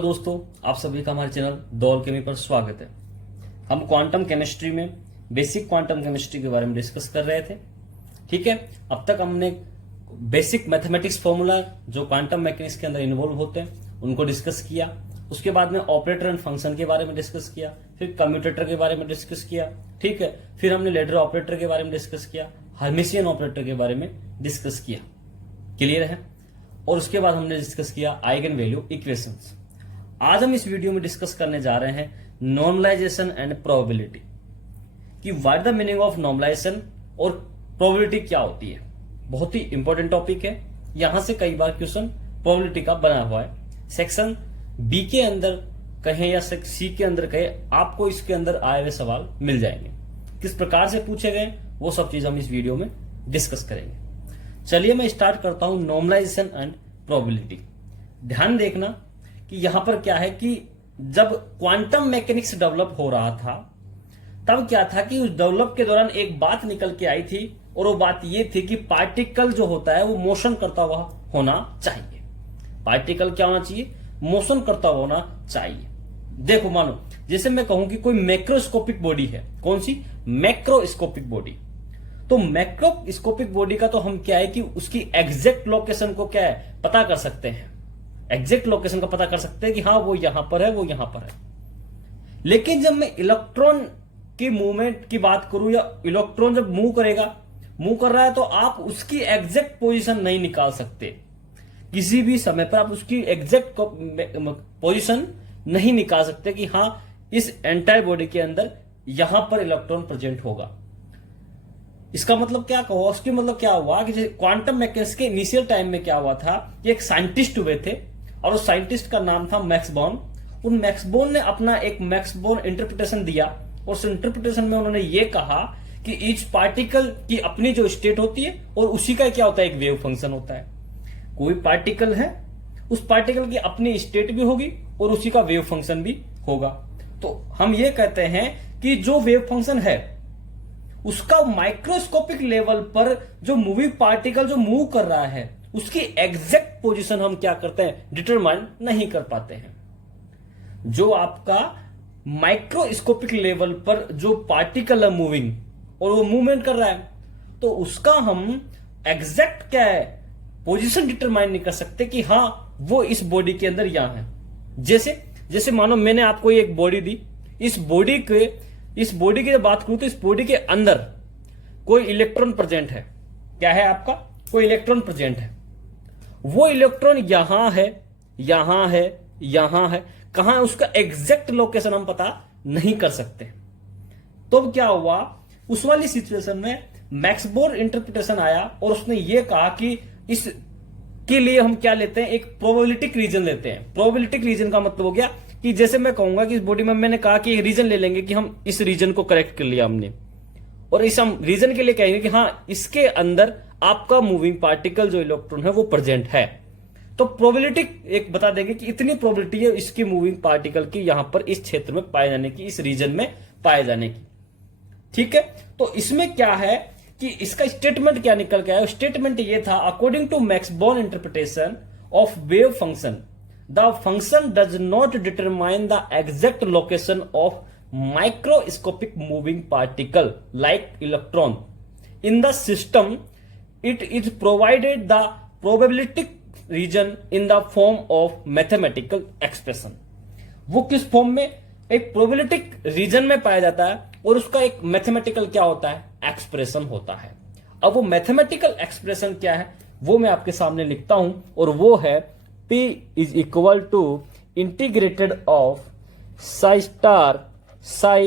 Hello दोस्तों, आप सभी का हमारे चैनल दौल केमी पर स्वागत है। हम क्वांटम केमिस्ट्री में बेसिक क्वांटम केमिस्ट्री के बारे में डिस्कस कर रहे थे। ठीक है, अब तक हमने बेसिक मैथमेटिक्स फॉर्मूला जो क्वांटम मैकेनिक्स के अंदर इन्वॉल्व होते हैं उनको डिस्कस किया। उसके बाद में ऑपरेटर एंड फंक्शन के बारे में डिस्कस किया, फिर कम्यूटेटर के बारे में डिस्कस किया। ठीक है, फिर हमने लेडर ऑपरेटर के बारे में डिस्कस किया, हर्मिशियन ऑपरेटर के बारे में डिस्कस किया। क्लियर है? और उसके बाद हमने डिस्कस किया आइगन वैल्यू इक्वेशंस। आज हम इस वीडियो में डिस्कस करने जा रहे हैं नॉर्मलाइजेशन एंड प्रोबेबिलिटी, कि what the meaning of normalisation और प्रोबेबिलिटी क्या होती है। बहुत ही इंपॉर्टेंट टॉपिक है, यहां से कई बार क्वेश्चन प्रोबेबिलिटी का बना हुआ है। सेक्शन बी के अंदर कहें या सी के अंदर कहें, आपको इसके अंदर आए हुए सवाल मिल जाएंगे। किस प्रकार से पूछे गए वो सब चीज हम इस वीडियो में डिस्कस करेंगे। चलिए मैं स्टार्ट करता हूं नॉर्मलाइजेशन एंड प्रोबेबिलिटी। ध्यान देखना कि यहां पर क्या है कि जब क्वांटम मैकेनिक्स डेवलप हो रहा था तब क्या था कि उस डेवलप के दौरान एक बात निकल के आई थी, और वो बात ये थी कि पार्टिकल जो होता है वो मोशन करता हुआ होना चाहिए। पार्टिकल क्या होना चाहिए? मोशन करता हुआ होना चाहिए। देखो, मानो जैसे मैं कहूं कि कोई मैक्रोस्कोपिक बॉडी है। कौन सी? Macroscopic body. तो मैक्रोस्कोपिक बॉडी का तो हम क्या है कि उसकी एग्जैक्ट लोकेशन को क्या है पता कर सकते हैं। एग्जैक्ट लोकेशन का पता कर सकते हैं कि हाँ वो यहां पर है, वो यहां पर है। लेकिन जब मैं इलेक्ट्रॉन की मूवमेंट की बात करूं, या इलेक्ट्रॉन जब मूव कर रहा है, तो आप उसकी एग्जैक्ट पोजीशन नहीं निकाल सकते। किसी भी समय पर आप उसकी एग्जैक्ट पोजीशन नहीं निकाल सकते कि हाँ इस एंटायर बॉडी के अंदर यहां पर इलेक्ट्रॉन प्रेजेंट होगा। इसका मतलब क्या कहो? उसके मतलब क्या हुआ कि क्वांटम मैकेनिक्स के इनिशियल टाइम में क्या हुआ था कि एक साइंटिस्ट हुए थे, और उस साइंटिस्ट का नाम था मैक्स बॉर्न। उन मैक्स बॉर्न ने अपना एक मैक्स बॉर्न इंटरप्रिटेशन दिया, और उस इंटरप्रिटेशन में उन्होंने ये कहा कि ईच पार्टिकल की अपनी जो स्टेट होती है, और उसी का क्या होता है, एक वेव फंक्शन होता है। कोई पार्टिकल है, उस पार्टिकल की अपनी स्टेट भी होगी और उसी का वेव फंक्शन भी होगा। तो हम ये कहते हैं कि जो वेव फंक्शन है उसका माइक्रोस्कोपिक लेवल पर जो मूविंग पार्टिकल जो मूव कर रहा है उसकी एग्जैक्ट पोजीशन हम क्या करते हैं, डिटरमाइन नहीं कर पाते हैं। जो आपका माइक्रोस्कोपिक लेवल पर जो पार्टिकल है मूविंग, और वो मूवमेंट कर रहा है, तो उसका हम एग्जैक्ट क्या है पोजीशन डिटरमाइन नहीं कर सकते कि हाँ वो इस बॉडी के अंदर यहां है। जैसे मानो मैंने आपको एक बॉडी दी, इस बॉडी की जब बात करूं तो इस बॉडी के अंदर कोई इलेक्ट्रॉन प्रेजेंट है। क्या है आपका? कोई इलेक्ट्रॉन प्रेजेंट है। वो इलेक्ट्रॉन यहां है, यहां है, यहां है। कहां है उसका एग्जैक्ट लोकेशन हम पता नहीं कर सकते। तो क्या हुआ, उस वाली सिचुएशन में मैक्स बोर्न इंटरप्रिटेशन आया, और उसने ये कहा कि इसके लिए हम क्या लेते हैं, एक प्रोबेबिलिटिक रीजन लेते हैं। प्रोबेबिलिटिक रीजन का मतलब हो गया कि जैसे मैं कहूंगा कि इस बॉडी में मैंने कहा कि एक रीजन ले लेंगे कि हम इस रीजन को करेक्ट कर लिया हमने, और इस हम रीजन के लिए कहेंगे कि हाँ इसके अंदर आपका मूविंग पार्टिकल जो इलेक्ट्रॉन है वो प्रेजेंट है। तो प्रोबेबिलिटी एक बता देंगे कि इतनी प्रोबेबिलिटी है इसकी मूविंग पार्टिकल की यहां पर इस क्षेत्र में पाए जाने की, इस रीजन में पाए जाने की। ठीक है, तो इसमें क्या है कि इसका स्टेटमेंट क्या निकल के आया? स्टेटमेंट ये था, according to Max Born interpretation of wave function, the function does not determine the exact location of microscopic moving particle like electron in the system. It is provided the probabilistic region in the form of mathematical expression. वो किस form में? एक प्रोबेबिलिटिक reason में पाया जाता है, और उसका एक मैथमेटिकल क्या होता है, एक्सप्रेशन होता है। अब वो मैथमेटिकल एक्सप्रेशन क्या है वो मैं आपके सामने लिखता हूं, और वो है P is equal to integrated of psi star psi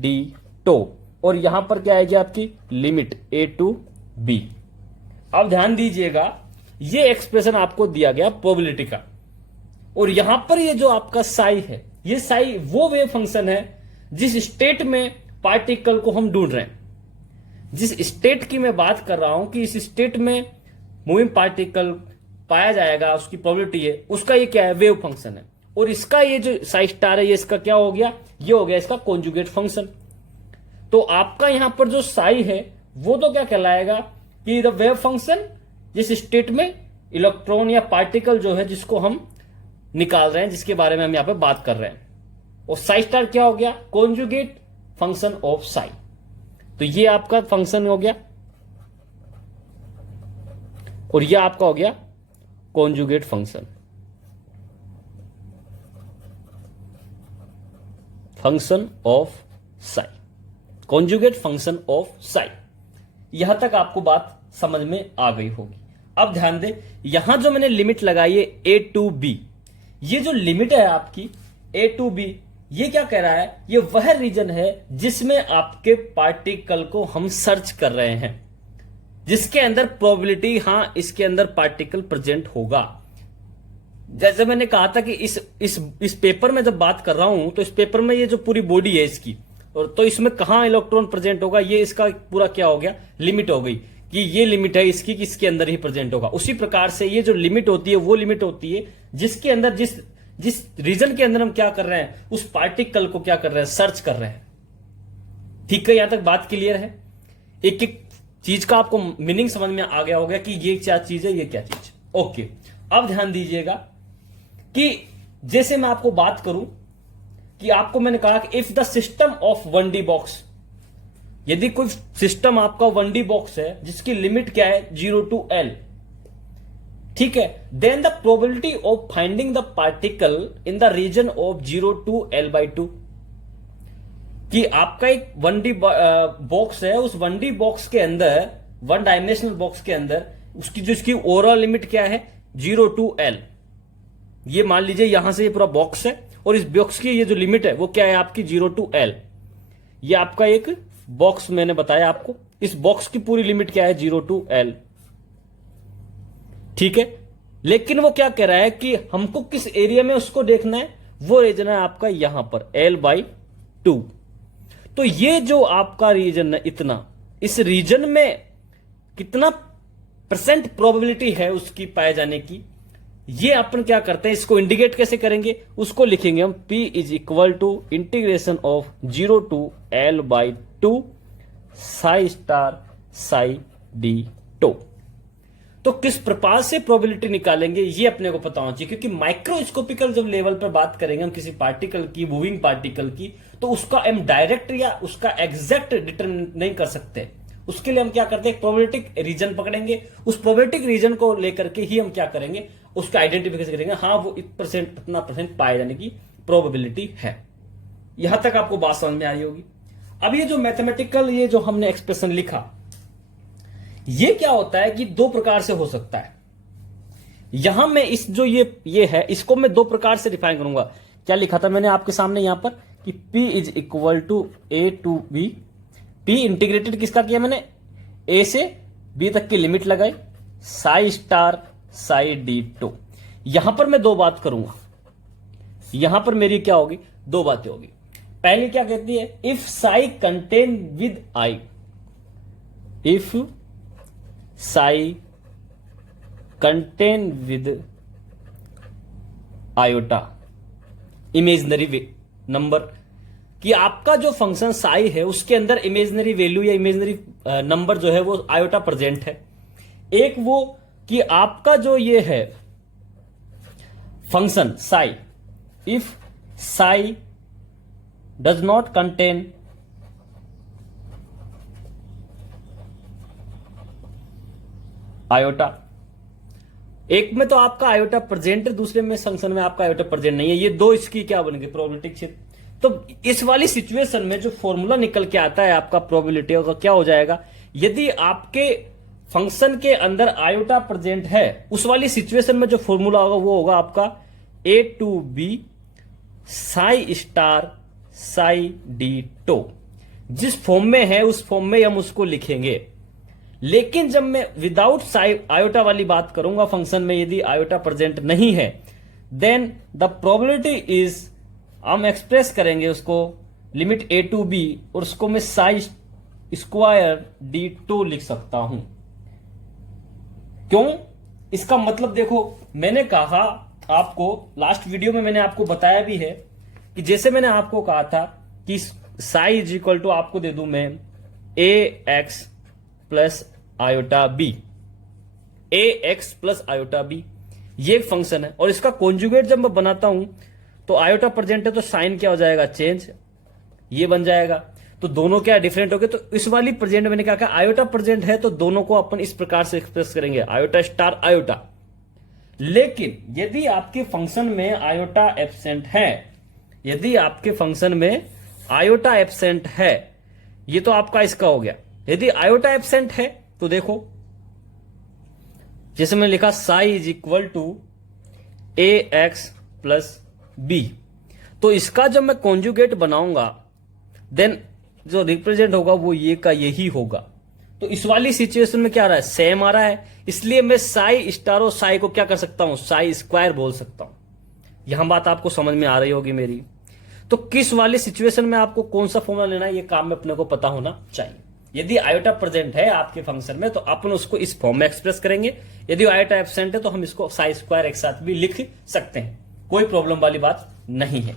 d tau, और यहां पर क्या आएगी आपकी लिमिट a to b। अब ध्यान दीजिएगा, ये एक्सप्रेशन आपको दिया गया प्रोबेबिलिटी का, और यहां पर ये जो आपका साई है, ये साई वो वेव फंक्शन है जिस स्टेट में पार्टिकल को हम ढूंढ रहे हैं। जिस स्टेट की मैं बात कर रहा हूं कि इस स्टेट में मूविंग पार्टिकल पाया जाएगा, उसकी प्रोबेबिलिटी है, उसका ये क्या है, वेव फंक्शन है। और इसका ये जो साई स्टार है, ये इसका क्या हो गया, ये हो गया इसका कॉन्जुगेट फंक्शन। तो आपका यहां पर जो साई है वो तो क्या कहलाएगा कि द वेव फंक्शन जिस स्टेट में इलेक्ट्रॉन या पार्टिकल जो है जिसको हम निकाल रहे हैं, जिसके बारे में हम यहां पे बात कर रहे हैं। और साई स्टार क्या हो गया? Conjugate function of Sai. तो ये आपका फंक्शन हो गया और ये आपका हो गया conjugate function, function of Sai, conjugate function of Sai. यहां तक आपको बात समझ में आ गई होगी। अब ध्यान दें, यहां जो मैंने लिमिट लगाई है ए टू बी, ये जो लिमिट है आपकी ए टू बी, ये क्या कह रहा है? ये वह रीजन है जिसमें आपके पार्टिकल को हम सर्च कर रहे हैं, जिसके अंदर प्रोबेबिलिटी हां इसके अंदर पार्टिकल प्रेजेंट होगा। जैसे मैंने कहा था कि इस पेपर में जब बात कर रहा हूं तो इस पेपर में ये जो पूरी बॉडी है इसकी, और तो इसमें कहां इलेक्ट्रॉन प्रेजेंट होगा, ये इसका पूरा क्या हो गया? लिमिट हो गई कि ये लिमिट है इसकी कि इसके अंदर ही प्रेजेंट होगा। उसी प्रकार से ये जो लिमिट होती है वो लिमिट होती है जिसके अंदर जिस रीजन के अंदर हम क्या कर रहे हैं, उस पार्टिकल को क्या कर रहे हैं? सर्च कर रहे हैं। ठीक है, यहां तक बात क्लियर है? एक एक चीज का आपको मीनिंग समझ में आ गया होगा कि ये क्या चीज है, ये क्या चीज। ओके, अब ध्यान दीजिएगा कि जैसे मैं आपको बात करूं कि आपको मैंने कहा कि if the system of 1D box, यदि कोई सिस्टम आपका 1D बॉक्स है जिसकी लिमिट क्या है? 0 to L, ठीक है, then the probability of finding the particle in the region of 0 to L/2, कि आपका एक 1D बॉक्स है, उस 1D बॉक्स के अंदर, 1 डायमेंशनल बॉक्स के अंदर उसकी जो इसकी ओवरऑल लिमिट क्या है? 0 to L। ये मान लीजिए यहां से ये पूरा बॉक्स है और इस बॉक्स की ये जो लिमिट है वो क्या है आपकी? 0 to L। ये आपका एक बॉक्स मैंने बताया आपको, इस बॉक्स की पूरी लिमिट क्या है? 0 to L। ठीक है, लेकिन वो क्या कह रहा है कि हमको किस एरिया में उसको देखना है? वो रीजन है आपका यहां पर L/2। तो ये जो आपका रीजन है इतना, इस रीजन में कितना % प्रोबेबिलिटी है उसकी पाए जाने की, ये अपन क्या करते हैं, इसको इंडिकेट कैसे करेंगे? उसको लिखेंगे हम P is equal to integration of 0 to L/2 psi star psi d tau. तो किस प्रकार से प्रोबेबिलिटी निकालेंगे ये अपने को पता होना चाहिए, क्योंकि माइक्रोस्कोपिकल जब लेवल पर बात करेंगे हम किसी पार्टिकल की, मूविंग पार्टिकल की, तो उसका हम डायरेक्ट या उसका एग्जैक्ट डिटरमिन नहीं कर सकते। उसके लिए हम क्या करते हैं? प्रोबेबिलिटिक रीजन पकड़ेंगे, उस प्रोबेबिलिटिक रीजन को लेकर के ही हम क्या करेंगे? उसका आइडेंटिफिकेशन करेंगे, हाँ वो इतना % पाए जाने की प्रोबेबिलिटी है। यहां तक आपको बात समझ में आई होगी। अब ये जो मैथमेटिकल, ये जो हमने एक्सप्रेशन लिखा, ये क्या होता है कि 2 प्रकार से हो सकता है। यहां में इस जो ये है, इसको मैं 2 प्रकार से डिफाइन करूंगा। क्या लिखा था मैंने आपके सामने यहां पर कि P is equal to A to B। P integrated किसका किया मैंने? A से B तक की लिमिट लगाई, psi star psi d tau. यहां पर मैं 2 बात करूंगा, यहां पर मेरी क्या होगी? 2 बातें होगी। पहली क्या कहती है? If Sai contain with I, if Sai contain with iota imaginary number, कि आपका जो फंक्शन साई है उसके अंदर इमेजिनरी वैल्यू या इमेजिनरी नंबर जो है वो आयोटा प्रेजेंट है। एक वो कि आपका जो ये है function psi, if Sai does not contain iota, एक में तो आपका आयोटा प्रेजेंट है, दूसरे में फंक्शन में आपका आयोटा प्रेजेंट नहीं है। ये 2 इसकी क्या बन गई? प्रोबेबिलिटी क्षेत्र। तो इस वाली सिचुएशन में जो फॉर्मूला निकल के आता है आपका प्रोबेबिलिटी का, क्या हो जाएगा? यदि आपके फंक्शन के अंदर आयोटा प्रेजेंट है, उस वाली सिचुएशन में जो फॉर्मूला होगा वो होगा आपका A to B psi star psi d tau. जिस फॉर्म में है उस फॉर्म में हम उसको लिखेंगे। लेकिन जब मैं विदाउट साई आयोटा वाली बात करूंगा, फंक्शन में यदि आयोटा प्रेजेंट नहीं है, देन द प्रोबेबिलिटी इज, हम एक्सप्रेस करेंगे उसको लिमिट A to B, और उसको मैं साई स्क्वायर डी टो लिख सकता हूं। क्यों? इसका मतलब देखो, मैंने कहा आपको लास्ट वीडियो में, मैंने आपको बताया भी है कि जैसे मैंने आपको कहा था कि साई इज इक्वल टू आपको दे दूं मैं AX plus iota B, AX plus iota B। ये एक फंक्शन है, और इसका कॉन्जुगेट जब मैं बनाता हूं तो आयोटा प्रेजेंट है तो साइन क्या हो जाएगा, चेंज, ये बन जाएगा। तो दोनों क्या डिफरेंट हो गए। तो इस वाली प्रेजेंट मैंने क्या कहा, आयोटा प्रेजेंट है तो दोनों को अपन इस प्रकार से एक्सप्रेस करेंगे, आयोटा स्टार आयोटा। लेकिन यदि आपके फंक्शन में आयोटा एब्सेंट है, यदि आपके फंक्शन में आयोटा एब्सेंट है, ये तो आपका इसका हो गया। यदि आयोटा एब्सेंट है तो देखो, जैसे मैंने लिखा psi is equal to a x plus b, तो इसका जब मैं कॉन्जुगेट बनाऊंगा देन जो रिप्रेजेंट होगा वो ये का यही होगा। तो इस वाली सिचुएशन में क्या आ रहा है, सेम आ रहा है, इसलिए मैं साई स्टार और साई को क्या कर सकता हूं, साई स्क्वायर बोल सकता हूं। यहां बात आपको समझ में आ रही होगी मेरी। तो किस वाली सिचुएशन में आपको कौन सा फॉर्मूला लेना है, ये काम में अपने को पता होना चाहिए। यदि आयोटा प्रेजेंट है आपके फंक्शन में तो अपन उसको इस फॉर्म में एक्सप्रेस करेंगे, यदि आयोटा एब्सेंट है तो हम इसको साई स्क्वायर एक साथ भी लिख सकते हैं, कोई प्रॉब्लम वाली बात नहीं है।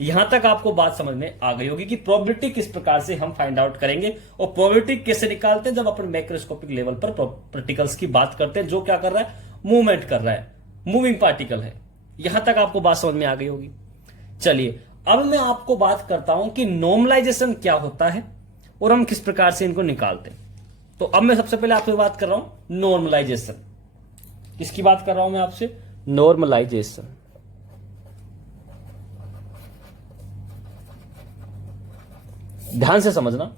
यहां तक आपको बात समझ में आ गई होगी कि प्रोबेबिलिटी किस प्रकार से हम फाइंड आउट करेंगे और प्रोबेबिलिटी कैसे निकालते हैं जब अपन मैक्रोस्कोपिक लेवल पर पार्टिकल्स की बात करते हैं, जो क्या कर रहा है, मूवमेंट कर रहा है, मूविंग पार्टिकल है। यहां तक आपको बात समझ में आ गई होगी। चलिए अब मैं आपको बात करता हूं कि नॉर्मलाइजेशन क्या होता है और हम किस प्रकार से इनको निकालते हैं। तो अब मैं सबसे पहले आपसे बात कर रहा हूं नॉर्मलाइजेशन। किसकी बात कर रहा हूं मैं आपसे, नॉर्मलाइजेशन। ध्यान से समझना,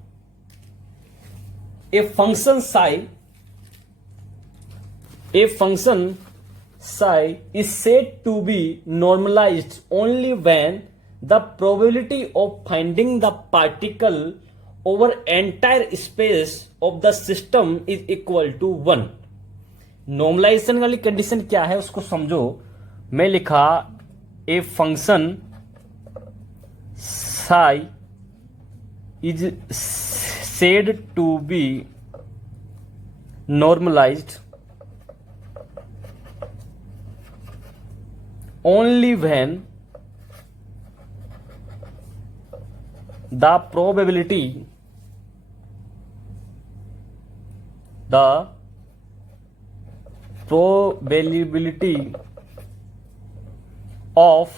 ए function psi is said to be normalized only when the probability of finding the particle over entire space of the system is equal to 1। Normalisation वाली कंडीशन क्या है उसको समझो। मैं लिखा ए function psi is said to be normalized only when the probability of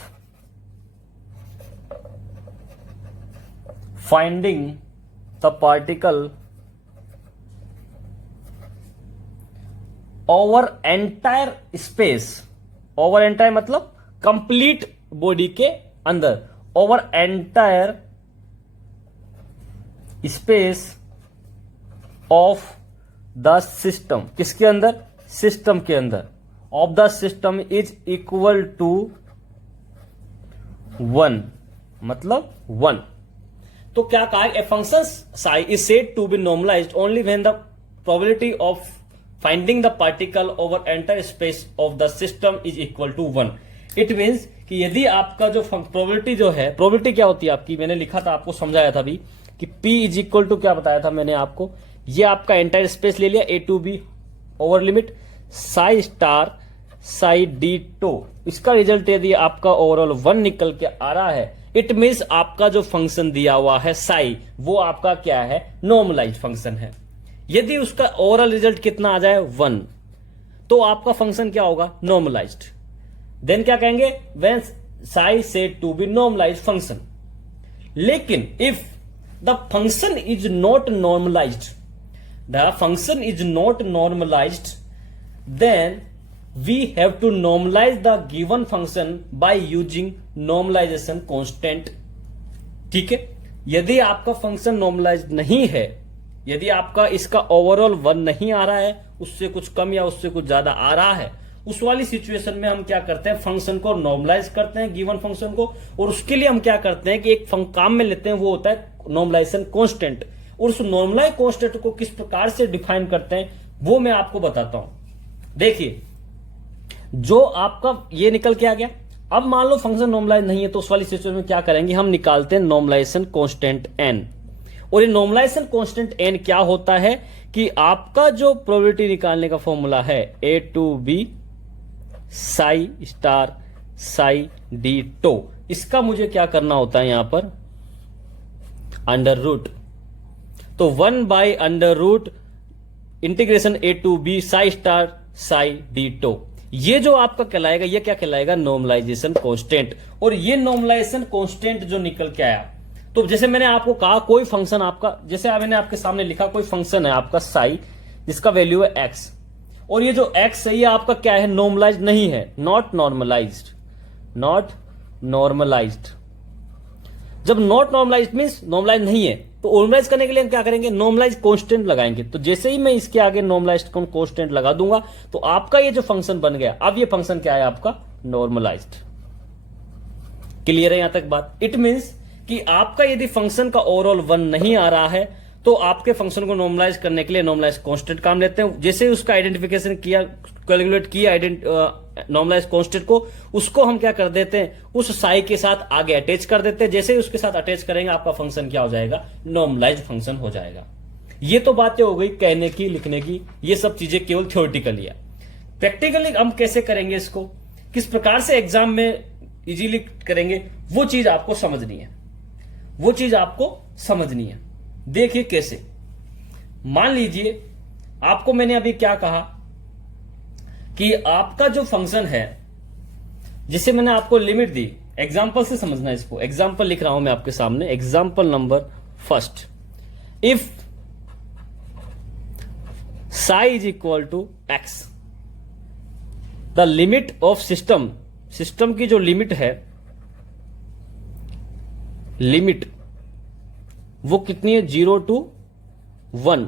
finding the particle over entire space, over entire मतलब complete body के अंदर, over entire space of the system, किसके अंदर, सिस्टम के अंदर, of the system is equal to 1, मतलब 1। तो क्या कहा, a function psi is said to be normalised only when the probability of finding the particle over entire space of the system is equal to 1। It means कि यदि आपका जो probability जो है, प्रोबेबिलिटी क्या होती है आपकी, मैंने लिखा था आपको समझाया था अभी कि P इज इक्वल टू क्या बताया था मैंने आपको, ये आपका एंटायर स्पेस ले लिया A to B over limit psi star psi d tau, इसका रिजल्ट यदि आपका ओवरऑल 1 निकल के आ रहा है, इट मीन्स आपका जो फंक्शन दिया हुआ है साई वो आपका क्या है, नॉर्मलाइज फंक्शन है। यदि उसका ओवरऑल रिजल्ट कितना आ जाए 1, तो आपका फंक्शन क्या होगा, नॉर्मलाइज्ड। देन क्या कहेंगे, when psi said to be normalized function। लेकिन if the function is not normalised, the function is not normalised, then we have to normalise the given function by using normalisation constant. ठीक है, यदि आपका function normalised नहीं है, यदि आपका इसका ओवरऑल 1 नहीं आ रहा है, उससे कुछ कम या उससे कुछ ज्यादा आ रहा है, उस वाली सिचुएशन में हम क्या करते हैं, फंक्शन को नॉर्मलाइज करते हैं गिवन फंक्शन को, और उसके लिए हम क्या करते हैं कि एक काम में लेते हैं, वो होता है नॉर्मलाइजेशन कांस्टेंट। और उस नॉर्मलाइज कांस्टेंट को किस प्रकार से डिफाइन करते हैं वो मैं आपको बताता हूं। देखिए, जो आपका ये निकल के आ गया, अब मान लो फंक्शन नॉर्मलाइज नहीं है तो उस वाली सिचुएशन में क्या करेंगे, हम निकालते हैं नॉर्मलाइजेशन कांस्टेंट n। और ये नॉर्मलाइजेशन कांस्टेंट n क्या होता है कि आपका जो प्रोबेबिलिटी निकालने का फॉर्मूला है A to B psi star psi d tau, इसका मुझे क्या करना होता है यहां पर, अंडर रूट। तो 1 by under root integration A to B psi star psi d tau, ये जो आपका कहलाएगा, ये क्या कहलाएगा, नॉर्मलाइजेशन कांस्टेंट। और ये नॉर्मलाइजेशन कांस्टेंट जो निकल के आया, तो जैसे मैंने आपको कहा कोई फंक्शन आपका, जैसे मैंने आपके सामने लिखा कोई फंक्शन है आपका साई, जिसका वैल्यू है एक्स, और ये जो एक्स है ये आपका क्या है, नॉर्मलाइज्ड नहीं है, नॉट नॉर्मलाइज्ड, नॉट नॉर्मलाइज्ड। जब नॉट नॉर्मलाइज्ड मींस नॉर्मलाइज नहीं है, तो नॉर्मलाइज करने के लिए हम क्या करेंगे, नॉर्मलाइज कांस्टेंट लगाएंगे। तो जैसे ही मैं इसके आगे नॉर्मलाइज कांस्टेंट लगा दूंगा तो आपका ये जो फंक्शन बन गया, अब ये फंक्शन क्या है आपका, नॉर्मलाइज्ड। क्लियर है यहां तक बात। इट मींस कि आपका यदि फंक्शन का ओवरऑल 1 नहीं आ रहा है तो आपके फंक्शन को नॉर्मलाइज करने के लिए नॉर्मलाइज कांस्टेंट काम लेते हैं। जैसे ही उसका आइडेंटिफिकेशन किया, कैलकुलेट किया नॉर्मलाइज कांस्टेंट को, उसको हम क्या कर देते हैं, उस साई के साथ आगे अटैच कर देते हैं। जैसे ही उसके साथ अटैच करेंगे आपका फंक्शन क्या हो जाएगा, नॉर्मलाइज फंक्शन हो जाएगा। ये तो बातें हो गई कहने की, लिखने की, ये सब चीजें केवल थ्योरेटिकली है। प्रैक्टिकली हम कैसे करेंगे इसको, किस प्रकार से एग्जाम में इजीली करेंगे, वो चीज आपको समझनी है, वो चीज आपको समझनी है। देखिए कैसे, मान लीजिए आपको मैंने अभी क्या कहा कि आपका जो फंक्शन है, जिसे मैंने आपको लिमिट दी, एग्जांपल से समझना इसको, एग्जांपल लिख रहा हूं मैं आपके सामने, example number first, if psi is equal to x, the limit of system, system की जो लिमिट है, लिमिट वो कितनी है, 0 to 1,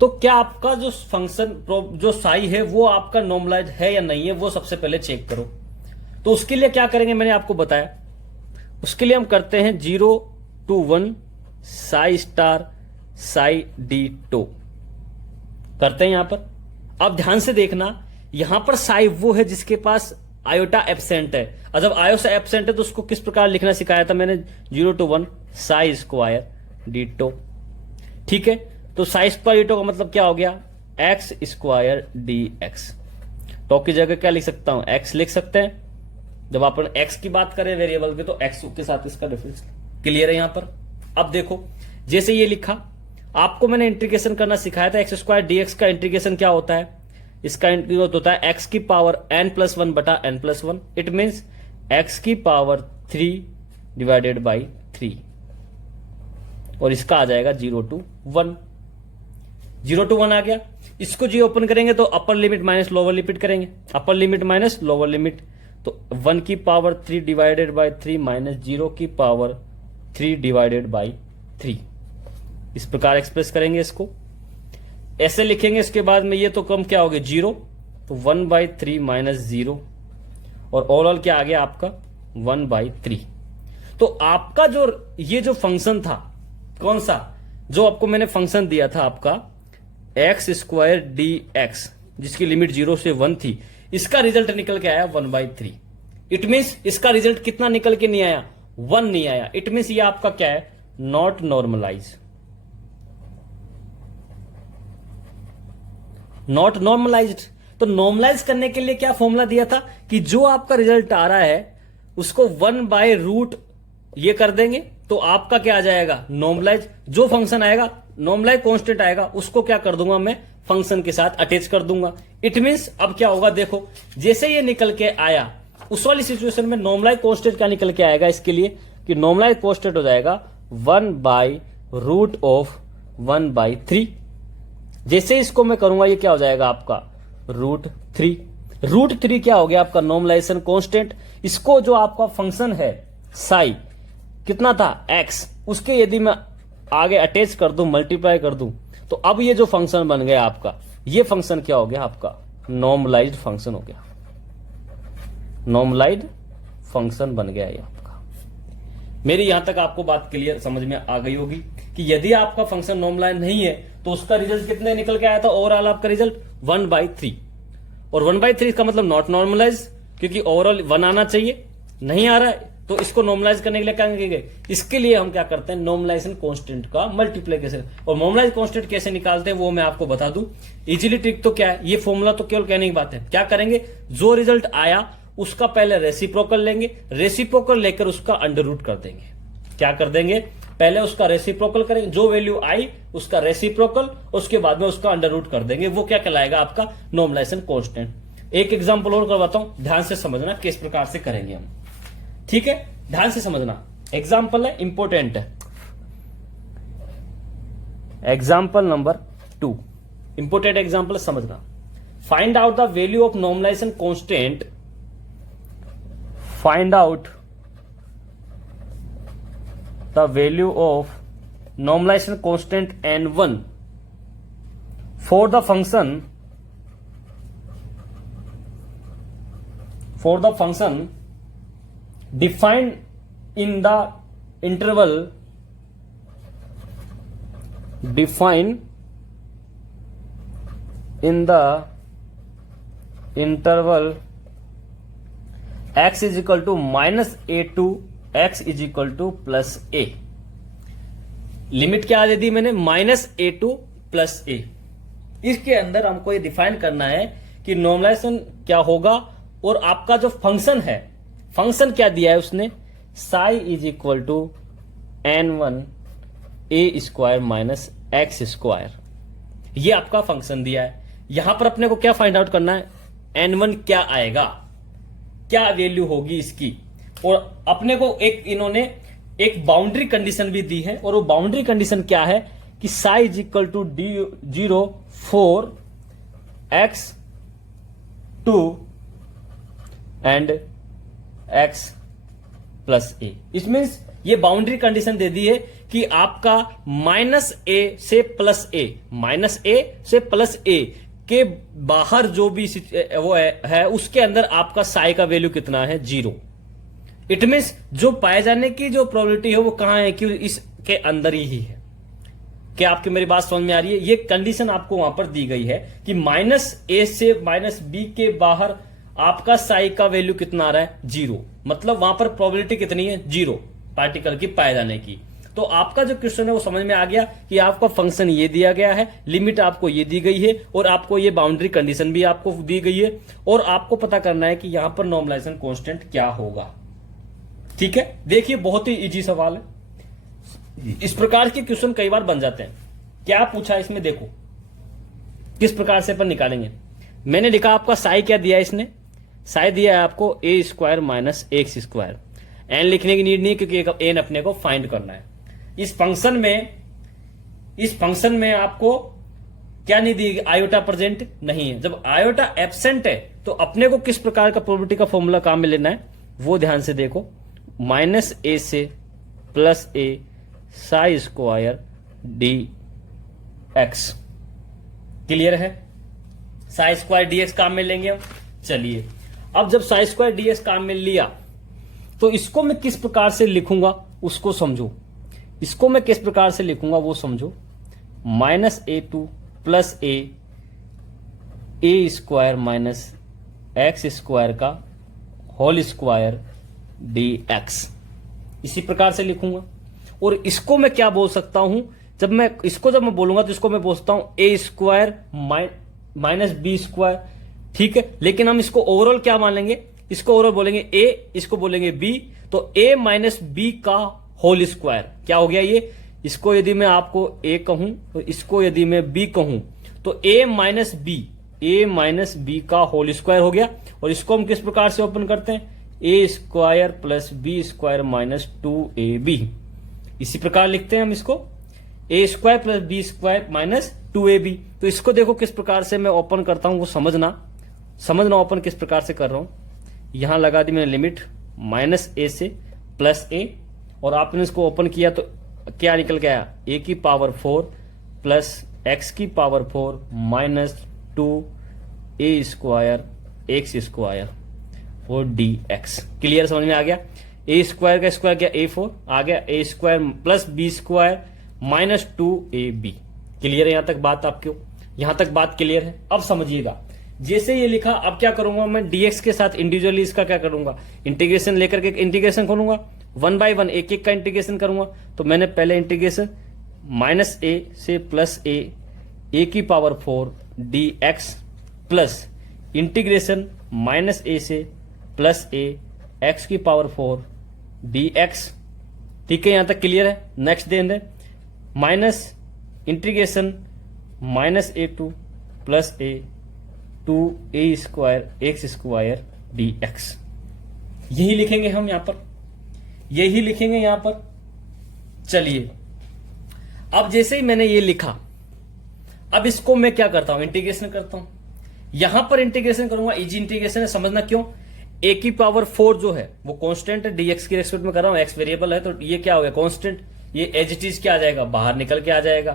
तो क्या आपका जो फंक्शन जो साई है वो आपका नॉर्मलाइज है या नहीं है, वो सबसे पहले चेक करो। तो उसके लिए क्या करेंगे, मैंने आपको बताया, उसके लिए हम करते हैं 0 to 1 psi star psi d tau करते हैं यहां पर। अब ध्यान से देखना, यहां पर साई वो है जिसके पास आयोटा एब्सेंट है, और जब आयोटा एब्सेंट है तो उसको किस प्रकार लिखना सिखाया था मैंने, 0 to 1 psi square d tau. ठीक है, तो साई स्क्वायर डी टो का मतलब क्या हो गया, x square d x. Tau की जगह क्या लिख सकता हूं, एक्स लिख सकते हैं। जब अपन एक्स की बात करें वेरिएबल की, तो एक्स के साथ इसका डिफरेंस क्लियर है यहां पर। अब देखो, जैसे ये लिखा, आपको मैंने इंटीग्रेशन करना सिखाया था, एक्स स्क्वायर डी एक्स का इंटीग्रेशन क्या होता है, इसका इंटीग्रेशन होता है एक्स की पावर n+1 बटा n+1। इट मीन्स एक्स की पावर 3 डिवाइडेड बाई 3, और इसका आ जाएगा 0 to 1। 0 to 1 आ गया। इसको जी ओपन करेंगे तो upper limit minus lower limit करेंगे, upper limit minus lower limit, तो 1 की पावर 3 डिवाइडेड बाई 3 माइनस 0 की पावर 3 डिवाइडेड बाई 3, इस प्रकार एक्सप्रेस करेंगे इसको, ऐसे लिखेंगे। इसके बाद में ये तो कम क्या हो गया, 0, तो 1/3 माइनस 0, और ओवरऑल क्या आ गया आपका 1/3। तो आपका जो ये जो फंक्शन था, कौन सा, जो आपको मैंने फंक्शन दिया था आपका एक्स स्क्वायर डी एक्स, जिसकी लिमिट 0 से 1 थी, इसका रिजल्ट निकल के आया 1/3। इट मीन्स इसका रिजल्ट कितना निकल के नहीं आया, 1 नहीं आया। इट मीन्स ये आपका क्या है, नॉट नॉर्मलाइज, नॉट नॉर्मलाइज्ड। तो नॉर्मलाइज करने के लिए क्या फॉर्मूला दिया था कि जो आपका रिजल्ट आ रहा है उसको 1/रूट ये कर देंगे, तो आपका क्या आ जाएगा, नॉर्मलाइज। जो फंक्शन आएगा, नॉर्मलाइज कांस्टेंट आएगा, उसको क्या कर दूंगा मैं, फंक्शन के साथ अटैच कर दूंगा। इट मीन्स अब क्या होगा, देखो जैसे ये निकल के आया, उस वाली सिचुएशन में नॉर्मलाइज कांस्टेंट क्या निकल के आएगा इसके लिए, कि नॉर्मलाइज कांस्टेंट हो जाएगा 1/रूट ऑफ 1/3। जैसे इसको मैं करूंगा, ये क्या हो जाएगा आपका √3। √3 क्या हो गया आपका नॉर्मलाइजेशन कांस्टेंट। इसको जो आपका फंक्शन है साई कितना था x, उसके यदि मैं आगे अटैच कर दूं, मल्टीप्लाई कर दूं, तो अब ये जो फंक्शन बन गया आपका, ये फंक्शन क्या हो गया आपका, नॉर्मलाइज्ड फंक्शन हो गया, नॉर्मलाइज्ड फंक्शन बन गया ये आपका। मेरी यहां तक आपको बात क्लियर समझ में आ गई होगी कि यदि आपका फंक्शन नॉर्मलाइज नहीं है तो उसका रिजल्ट कितने निकल के आया था, ओवरऑल आपका रिजल्ट 1/3। और 1/3 का मतलब नॉट नॉर्मलाइज, क्योंकि ओवरऑल 1 आना चाहिए, नहीं आ रहा है, तो इसको नॉर्मलाइज करने के लिए क्या करेंगे, इसके लिए हम क्या करते हैं, नॉर्मलाइजेशन कांस्टेंट का मल्टीप्लिकेशन। और नॉर्मलाइज कांस्टेंट कैसे निकालते हैं वो मैं आपको बता दूं इजीली। ट्रिक तो क्या है, ये फॉर्मूला तो केवल कहने की बात है। क्या करेंगे, जो रिजल्ट आया उसका पहले रेसिप्रोकल लेंगे, रेसिप्रोकल लेकर उसका अंडर रूट कर देंगे। क्या कर देंगे, पहले उसका रेसिप्रोकल करेंगे, जो वैल्यू आई उसका रेसिप्रोकल, उसके बाद में उसका अंडर रूट कर देंगे, वो क्या कहलाएगा आपका नॉर्मलाइजेशन कांस्टेंट। एक एग्जांपल और करवाता हूं, ध्यान से समझना किस प्रकार से करेंगे हम, ठीक है, ध्यान से समझना। एग्जाम्पल है, इंपोर्टेंट है, एग्जाम्पल नंबर 2, इंपोर्टेंट एग्जाम्पल समझना। Find out the value of normalisation constant, find out the value of normalization constant n1 for the function defined in the interval x is equal to minus a to x is equal to plus A. Limit क्या दे दी मैंने, minus a to plus ए। इसके अंदर हमको ये define करना है कि normalisation क्या होगा, और आपका जो फंक्शन है, फंक्शन क्या दिया है उसने, psi is equal to n1 a square minus x square, ये आपका फंक्शन दिया है। यहां पर अपने को क्या फाइंड आउट करना है, n1 क्या आएगा, क्या वैल्यू होगी इसकी, और अपने को इन्होंने एक बाउंड्री कंडीशन भी दी है, और वो बाउंड्री कंडीशन क्या है कि psi is equal to D0 4 x 2 and x plus a. इसमें ये बाउंड्री कंडीशन दे दी है कि आपका माइनस ए से प्लस ए, माइनस ए से प्लस ए के बाहर जो भी वो है उसके अंदर आपका साई का वैल्यू कितना है, 0। इट मीन्स जो पाए जाने की जो प्रोबेबिलिटी है वो कहां है, कि इसके अंदर ही है। क्या आपकी मेरी बात समझ में आ रही है? ये कंडीशन आपको वहां पर दी गई है कि माइनस ए से माइनस बी के बाहर आपका साई का वैल्यू कितना आ रहा है, 0। मतलब वहां पर प्रोबेबिलिटी कितनी है, 0 पार्टिकल की पाए जाने की। तो आपका जो क्वेश्चन है वो समझ में आ गया कि आपका फंक्शन ये दिया गया है, लिमिट आपको ये दी गई है, और आपको ये बाउंड्री कंडीशन भी आपको दी गई है, और आपको पता करना है कि यहां पर नॉर्मलाइजेशन कांस्टेंट क्या होगा। ठीक है, देखिए बहुत ही इजी सवाल है। इस प्रकार के क्वेश्चन कई बार बन जाते हैं। क्या पूछा इसमें, देखो किस प्रकार से अपन निकालेंगे। मैंने लिखा आपका साई क्या दिया है, इसने साई दिया है आपको a square minus x square. N लिखने की नीड नहीं, क्योंकि एन अपने को फाइंड करना है। इस फंक्शन में आपको क्या नहीं दी, आयोटा प्रेजेंट नहीं है। जब आयोटा एब्सेंट है तो अपने को किस प्रकार का प्रोबेबिलिटी का फॉर्मूला काम में लेना है, वो ध्यान से देखो। माइनस ए से plus a psi square d x, clear है। साई स्क्वायर डी एक्स काम में लेंगे हम। चलिए, अब जब साई स्क्वायर डी एक्स काम में लिया तो इसको मैं किस प्रकार से लिखूंगा उसको समझो। इसको मैं किस प्रकार से लिखूंगा वो समझो। Minus a to plus A square minus x square का होल स्क्वायर डी एक्स, इसी प्रकार से लिखूंगा। और इसको मैं क्या बोल सकता हूं, जब मैं बोलूंगा तो इसको मैं बोल सकता हूं ए स्क्वायर माइनस बी स्क्वायर। ठीक है, लेकिन हम इसको ओवरऑल क्या मान लेंगे, इसको ओवरऑल बोलेंगे ए, इसको बोलेंगे बी, तो ए माइनस बी का होल स्क्वायर क्या हो गया ये। इसको यदि मैं आपको ए कहूं तो इसको यदि मैं बी कहूं तो ए माइनस बी का होल स्क्वायर हो गया। और इसको हम किस प्रकार से ओपन करते हैं, a square plus b square minus 2ab, इसी प्रकार लिखते हैं हम इसको, a square plus b square minus 2ab। तो इसको देखो किस प्रकार से मैं ओपन करता हूं वो समझना ओपन किस प्रकार से कर रहा हूं। यहां लगा दी मैंने लिमिट माइनस ए से प्लस ए, और आपने इसको ओपन किया तो क्या निकल गया, ए की पावर 4 प्लस एक्स की power 4 minus 2a square x square और डी एक्स। क्लियर, समझ में आ गया। ए स्क्वायर का स्क्वायर क्या, a4 आ गया, a square plus b square minus 2ab। Clear है यहां तक बात आपको, यहां तक बात क्लियर है। अब समझिएगा, जैसे ये लिखा, अब क्या करूंगा मैं, dx के साथ इंडिविजुअली इसका क्या करूंगा, इंटीग्रेशन लेकर के इंटीग्रेशन करूंगा, 1 बाय 1 एक एक का इंटीग्रेशन करूंगा। तो मैंने पहले इंटीग्रेशन माइनस ए से प्लस ए की power 4 d x plus integration minus a से प्लस ए एक्स की पावर 4 डी एक्स ठीक है, यहां तक क्लियर है। नेक्स्ट दे दे minus integration minus a to plus a two a square x square d x. यही लिखेंगे हम यहां पर, यही लिखेंगे यहां पर। चलिए, अब जैसे ही मैंने ये लिखा, अब इसको मैं क्या करता हूं, इंटीग्रेशन करता हूं। यहां पर इंटीग्रेशन करूंगा, इजी इंटीग्रेशन है, समझना क्यों। ए की पावर 4 जो है वो कांस्टेंट है, डीएक्स की रेस्पेक्ट में कर रहा हूं, एक्स वेरिएबल है, तो ये क्या हो गया कांस्टेंट। ये एज इट इज क्या आ जाएगा, बाहर निकल के आ जाएगा।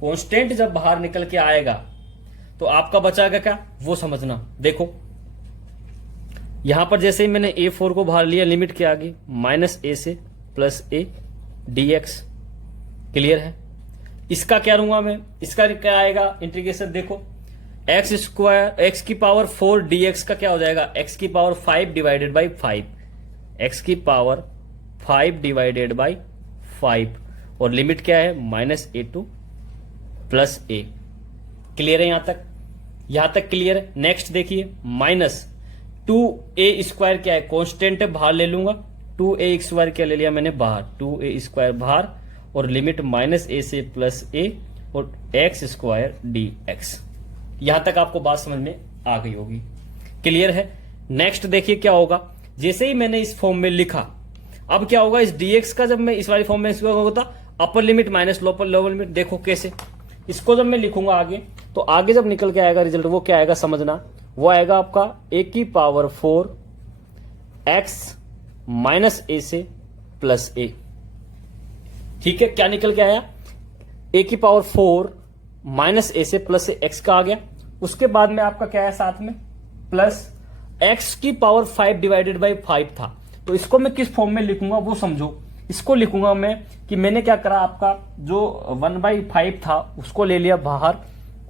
कांस्टेंट जब बाहर निकल के आएगा तो आपका बचाएगा क्या, वो समझना। देखो यहां पर जैसे ही मैंने A4 को बाहर लिया, लिमिट क्या आ गई, माइनस ए से प्लस ए dx। क्लियर है। इसका क्या लूंगा मैं, इसका क्या आएगा इंटीग्रेशन, देखो एक्स स्क्वायर एक्स की पावर 4 dx का क्या हो जाएगा, एक्स की पावर 5 डिवाइडेड बाई 5, एक्स की पावर 5 डिवाइडेड बाई 5, और लिमिट क्या है minus a to plus A. Clear है यहां तक क्लियर है। नेक्स्ट देखिए, माइनस 2a स्क्वायर क्या है, कांस्टेंट है, बाहर ले लूंगा। 2a स्क्वायर क्या ले लिया मैंने बाहर, 2a स्क्वायर बाहर, और लिमिट माइनस ए से प्लस ए और एक्स स्क्वायर डी एक्स। यहां तक आपको बात समझ में आ गई होगी। क्लियर है। नेक्स्ट देखिए क्या होगा, जैसे ही मैंने इस फॉर्म में लिखा, अब क्या होगा, इस dx का जब मैं इस वाली फॉर्म में इसका होता अपर लिमिट माइनस लोअर लिमिट। देखो कैसे, इसको जब मैं लिखूंगा आगे, तो आगे जब निकल के आएगा रिजल्ट, वो क्या आएगा समझना, वो आएगा आपका ए की पावर 4 एक्स माइनस ए से प्लस ए। ठीक है, क्या निकल के आया, ए की पावर 4 माइनस ए से प्लस ए, एक्स का आ गया। उसके बाद में आपका क्या है साथ में, प्लस एक्स की पावर 5 डिवाइडेड बाई 5 था। तो इसको मैं किस फॉर्म में लिखूंगा वो समझो। इसको लिखूंगा मैं कि मैंने क्या करा, आपका जो 1/5 था उसको ले लिया बाहर,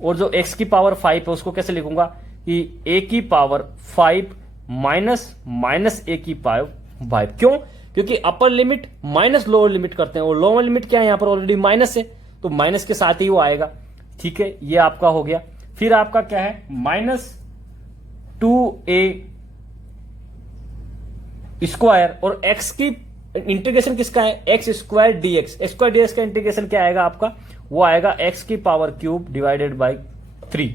और जो x की पावर 5 है उसको कैसे लिखूंगा कि a की पावर 5 माइनस a की पावर 5। क्यों, क्योंकि अपर लिमिट माइनस लोअर लिमिट करते हैं, और लोअर लिमिट क्या है यहां पर ऑलरेडी माइनस है, तो माइनस के साथ ही वो आएगा। ठीक है, ये आपका हो गया। फिर आपका क्या है, माइनस 2a स्क्वायर, और x की इंटीग्रेशन किसका है, x square d x. X square d x का इंटीग्रेशन क्या आएगा आपका, वो आएगा x की पावर क्यूब डिवाइडेड बाई 3,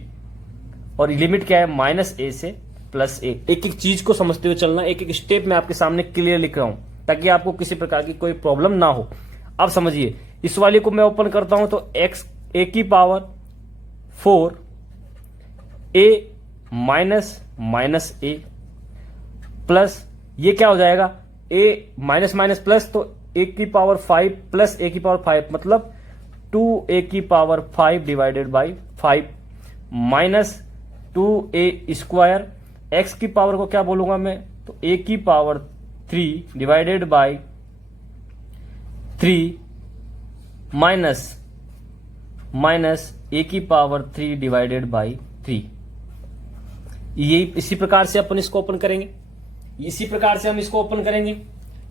और लिमिट क्या है माइनस ए से प्लस ए। एक एक चीज को समझते हुए चलना, एक एक स्टेप में आपके सामने क्लियर लिख रहा हूं, ताकि आपको किसी प्रकार की कोई प्रॉब्लम ना हो। अब समझिए, इस वाले को मैं ओपन करता हूं तो एक्स ए की पावर 4 ए माइनस ए प्लस, ये क्या हो जाएगा, ए माइनस माइनस प्लस, तो ए की पावर 5 प्लस ए की पावर 5, मतलब 2a की power 5 divided by 5 minus 2a square, x की पावर को क्या बोलूंगा मैं, तो a की power 3 divided by 3 minus a की पावर 3 डिवाइडेड बाई 3। ये इसी प्रकार से अपन इसको ओपन करेंगे, इसी प्रकार से हम इसको ओपन करेंगे।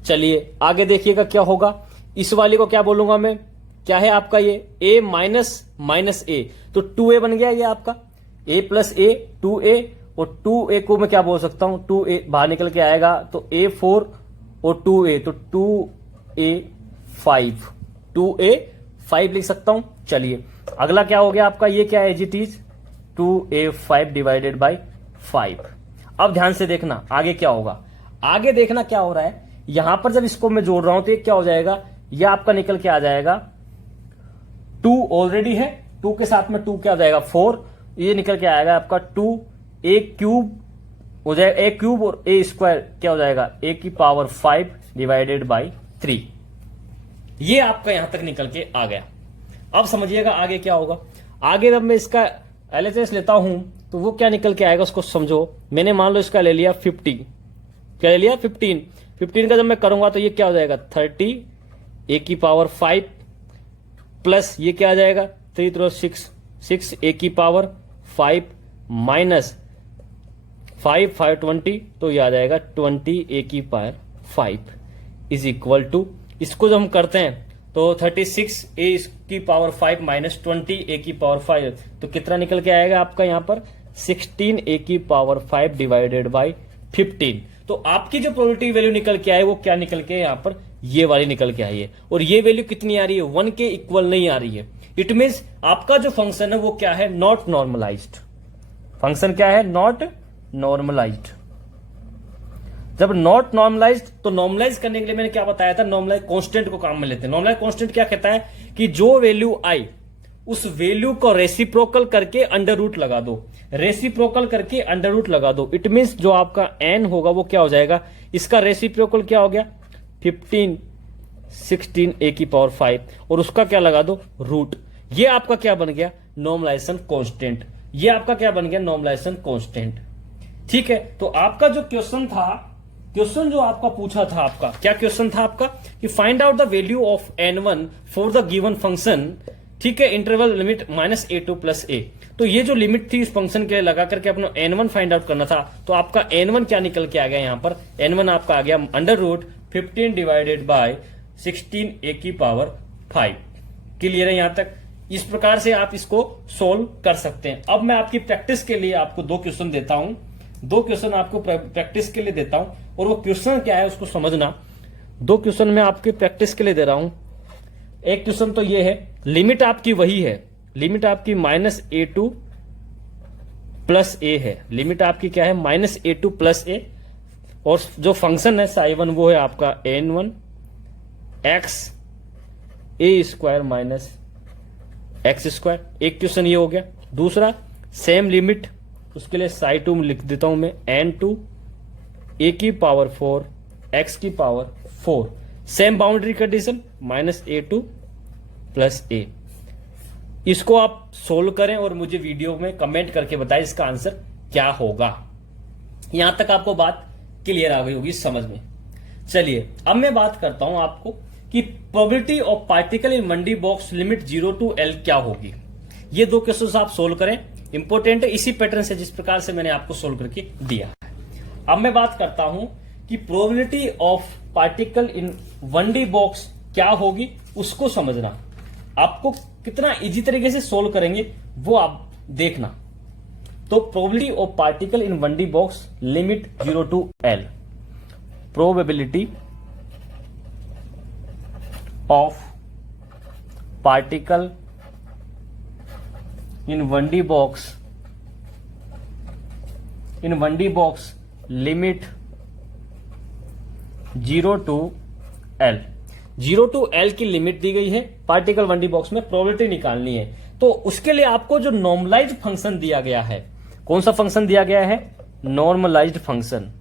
चलिए आगे देखिएगा क्या होगा। इस वाले को क्या बोलूंगा मैं, क्या है आपका ये a माइनस ए, तो 2a बन गया ये आपका, a प्लस ए 2a, और 2a को मैं क्या बोल सकता हूं, 2a बाहर निकल के आएगा तो a4 और 2a, तो 2a 5 लिख सकता हूं। चलिए अगला क्या हो गया आपका, ये क्या है, as it is 2a5 divided by 5। अब ध्यान से देखना आगे क्या होगा, आगे देखना क्या हो रहा है। यहां पर जब इसको मैं जोड़ रहा हूं तो ये क्या हो जाएगा, ये आपका निकल के आ जाएगा 2 ऑलरेडी है, 2 के साथ में 2 क्या हो जाएगा 4, ये निकल के आएगा आपका 2a क्यूब हो जाएगा, a क्यूब और a स्क्वायर क्या हो जाएगा, a की पावर 5 डिवाइडेड बाई 3। ये आपका यहां तक निकल के आ गया। अब समझिएगा आगे क्या होगा। आगे जब मैं इसका एलएचएस लेता हूं तो वो क्या निकल के आएगा उसको समझो। मैंने मान लो इसका ले लिया 50, क्या ले लिया 15 का जब मैं करूंगा तो ये क्या हो जाएगा 30 a की पावर 5 प्लस ये क्या आ जाएगा 3 3 6 a की पावर 5 माइनस 5 5 20, तो ये आ जाएगा 20 a की पावर 5 इज इक्वल टू, इसको जब हम करते हैं तो 36 a की पावर 5 माइनस 20 a की पावर 5, तो कितना निकल के आएगा आपका यहाँ पर 16 a की पावर 5 डिवाइडेड बाई 15। तो आपकी जो प्रोबेबिलिटी वैल्यू निकल के आए वो क्या निकल के यहाँ पर ये वाली निकल के आई है, और ये वैल्यू कितनी आ रही है, 1 के इक्वल नहीं आ रही है। इट मीन्स आपका जो फंक्शन है वो क्या है, नॉट नॉर्मलाइज्ड। फंक्शन क्या है, नॉट नॉर्मलाइज्ड। जब नॉट नॉर्मलाइज्ड, तो नॉर्मलाइज करने के लिए मैंने क्या बताया था, नॉर्मलाइज कांस्टेंट को काम में लेते हैं। नॉर्मलाइज कांस्टेंट क्या कहता है कि जो वैल्यू आई उस वैल्यू को रेसिप्रोकल करके अंडर रूट लगा दो, रेसिप्रोकल करके अंडर रूट लगा दो। इट मीन्स जो आपका n होगा वो क्या हो जाएगा, इसका रेसिप्रोकल क्या हो गया 15 16 a की पावर 5, और उसका क्या लगा दो रूट। ये आपका क्या बन गया, नॉर्मलाइजेशन कांस्टेंट। ये आपका क्या बन गया, नॉर्मलाइजेशन कांस्टेंट। ठीक है, तो आपका जो क्वेश्चन था, क्वेश्चन जो आपका पूछा था, आपका क्या क्वेश्चन था आपका कि find out the value of n1 for the given function. ठीक है, इंटरवल लिमिट -a2 + a। तो ये जो लिमिट थी इस फंक्शन के लिए लगा करके अपना n1 फाइंड आउट करना था। तो आपका n1 क्या निकल के आ गया, यहां पर n1 आपका आ गया √15 डिवाइडेड बाय 16 a की पावर 5। क्लियर है यहां तक? इस प्रकार से आप इसको सोल्व कर सकते हैं। अब मैं आपकी प्रैक्टिस के लिए आपको 2 क्वेश्चन देता हूं, 2 क्वेश्चन आपको प्रैक्टिस के लिए देता हूं, और वो क्वेश्चन क्या है उसको समझना। 2 क्वेश्चन मैं आपकी प्रैक्टिस के लिए दे रहा हूं। एक क्वेश्चन तो ये है, लिमिट आपकी वही है, लिमिट आपकी -a2 + a है। लिमिट आपकी क्या है, -a2 + a, और जो फंक्शन है साई1 वो है आपका n1 x a² - x²। एक क्वेश्चन ये हो गया। दूसरा सेम लिमिट, उसके लिए साई2 लिख देता हूं मैं n2 a की पावर 4 x की power 4। Same boundary condition -a2 + a। इसको आप सोल्व करें और मुझे वीडियो में कमेंट करके बताएं इसका आंसर क्या होगा। यहां तक आपको बात क्लियर आ गई होगी समझ में। चलिए अब मैं बात करता हूं आपको कि probability of particle in 1D box limit 0 to L क्या होगी। ये 2 क्वेश्चन आप सोल्व करें, इंपॉर्टेंट है, इसी पैटर्न से जिस प्रकार से मैंने आपको सोल्व करके दिया। अब मैं बात करता हूं कि probability of particle in 1D box क्या होगी, उसको समझना। आपको कितना इजी तरीके से सोल्व करेंगे वो आप देखना। तो probability of particle in 1D box limit 0 to L। Probability of particle in 1D box limit 0 to L। 0 to L की लिमिट दी गई है, पार्टिकल 1D बॉक्स में प्रोबेबिलिटी निकालनी है। तो उसके लिए आपको जो नॉर्मलाइज्ड फंक्शन दिया गया है, कौन सा फंक्शन दिया गया है, नॉर्मलाइज्ड फंक्शन।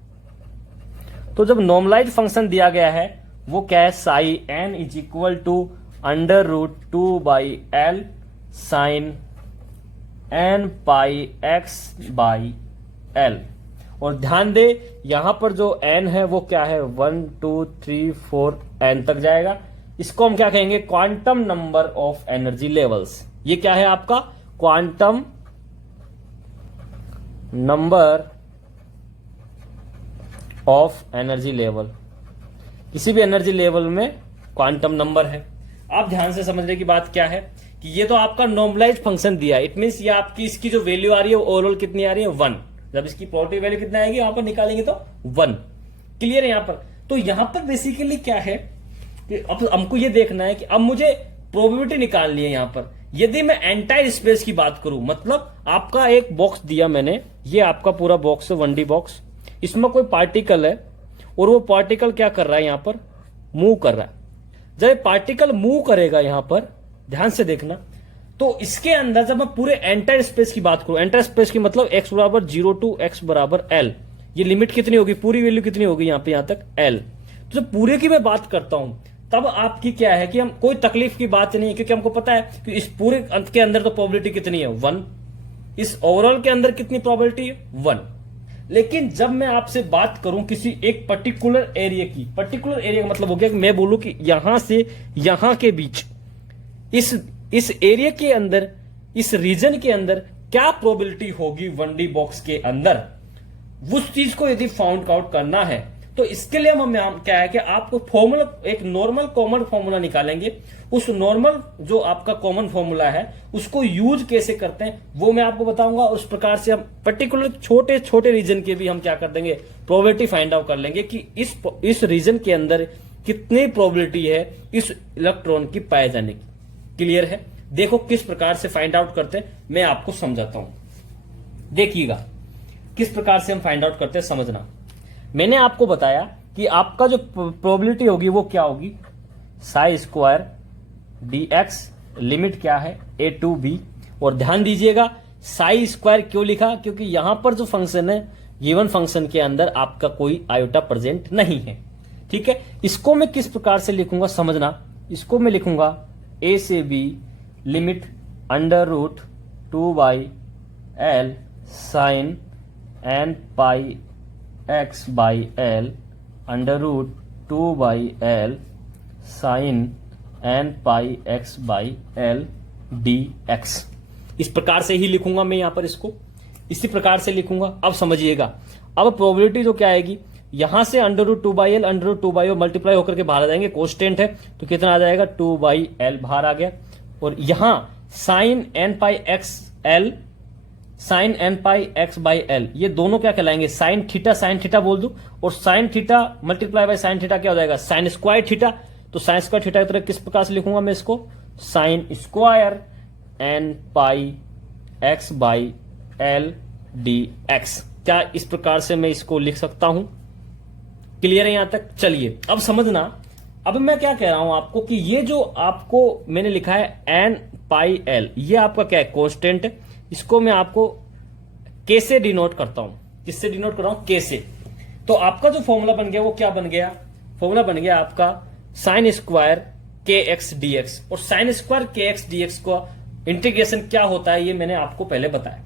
तो जब नॉर्मलाइज्ड फंक्शन दिया गया है वो क्या है, Sai n = √2/L sin nπx/L। और ध्यान दे यहां पर जो n है वो क्या है, 1 2 3 4 n तक जाएगा। इसको हम क्या कहेंगे, quantum number of energy levels. ये क्या है आपका, quantum number of energy level. किसी भी एनर्जी लेवल में क्वांटम नंबर है। आप ध्यान से समझने की बात क्या है कि ये तो आपका नॉर्मलाइज्ड फंक्शन दिया है। इट मींस ये आपकी इसकी जो वैल्यू आ रही है ओवरऑल कितनी आ रही है, 1। जब इसकी प्रोबेबिलिटी वैल्यू कितना आएगी यहां पर निकालेंगे तो 1। क्लियर है यहां पर? तो यहां पर बेसिकली क्या है कि अब हमको ये देखना है कि अब मुझे प्रोबेबिलिटी निकालनी है। यहां पर यदि मैं एंटायर स्पेस की बात करूं, मतलब आपका एक बॉक्स दिया मैंने, ये आपका पूरा बॉक्स है 1D बॉक्स, इसमें कोई पार्टिकल है और वो पार्टिकल क्या कर रहा है, यहां पर मूव कर रहा है। जब पार्टिकल मूव करेगा यहां पर ध्यान से देखना, तो इसके अंदर जब मैं पूरे एंटायर स्पेस की बात करूं, एंटायर स्पेस की मतलब x = 0 to x = L, ये लिमिट कितनी होगी, पूरी वैल्यू कितनी होगी यहां पे, यहां तक L। तो जब पूरे की मैं बात करता हूं तब आपकी क्या है कि हम कोई तकलीफ की बात नहीं है, क्योंकि हमको पता है कि इस पूरे अंत के अंदर तो प्रोबेबिलिटी कितनी है, 1। इस ओवरऑल के अंदर कितनी प्रोबेबिलिटी है, 1। लेकिन जब मैं आपसे बात करूं किसी एक पर्टिकुलर एरिया की, पर्टिकुलर एरिया का मतलब हो गया कि मैं बोलूं कि यहां से यहां के बीच इस एरिया के अंदर, इस रीजन के अंदर क्या प्रोबेबिलिटी होगी 1D बॉक्स के अंदर, उस चीज को यदि फाउंड आउट करना है तो इसके लिए हम क्या है कि आपको फॉर्मूला, एक नॉर्मल कॉमन फॉर्मूला निकालेंगे। उस नॉर्मल जो आपका कॉमन फॉर्मूला है उसको यूज कैसे करते हैं वो मैं आपको बताऊंगा। उस प्रकार से हम पर्टिकुलर छोटे छोटे रीजन के भी हम क्या कर देंगे, प्रोबेबिलिटी फाइंड आउट कर लेंगे कि इस रीजन के अंदर कितनी प्रोबेबिलिटी है इस इलेक्ट्रॉन की पाए जाने की। क्लियर है? देखो किस प्रकार से फाइंड आउट करते हैं, मैं आपको समझाता हूं। देखिएगा किस प्रकार से हम फाइंड आउट करते हैं, समझना। मैंने आपको बताया कि आपका जो प्रोबेबिलिटी होगी वो क्या होगी, साई स्क्वायर dx, लिमिट क्या है a टू b। और ध्यान दीजिएगा साई स्क्वायर क्यों लिखा, क्योंकि यहां पर जो फंक्शन है गिवन फंक्शन के अंदर आपका कोई आयोटा प्रेजेंट नहीं है। ठीक है, इसको मैं किस प्रकार से लिखूंगा समझना। इसको मैं लिखूंगा a से b limit under root 2/l sine n pi x by l under root 2/l sine n pi x by l dx। इस प्रकार से ही लिखूंगा मैं यहां पर, इसको इसी प्रकार से लिखूंगा। अब समझिएगा, अब प्रोबेबिलिटी जो क्या आएगी, यहां से under root 2/l under root 2/l multiply होकर के बाहर आ जाएंगे, कोस्टेंट है तो कितना आ जाएगा 2/l बाहर आ गया। और यहां sine n pi x l sine n pi x by l, ये दोनों क्या कहलाएंगे, साइन थीटा बोल दू, और sine theta multiply by sine theta क्या हो जाएगा, साइन स्क्वायर थीटा। तो साइन स्क्वायर थीटा की तरह किस प्रकार से लिखूंगा मैं इसको, sine square n pi x by l dx। क्या इस प्रकार से मैं इसको लिख सकता हूं? क्लियर है यहां तक? चलिए अब समझना। अब मैं क्या कह रहा हूं आपको कि ये जो आपको मैंने लिखा है n पाई l, ये आपका क्या है, कांस्टेंट है। इसको मैं आपको k से डिनोट करता हूं। किससे डिनोट कर रहा हूं, k से। तो आपका जो फॉर्मूला बन गया वो क्या बन गया, फॉर्मूला बन गया आपका साइन स्क्वायर kx dx। और साइन स्क्वायर kx dx का इंटीग्रेशन क्या होता है ये मैंने आपको पहले बताया।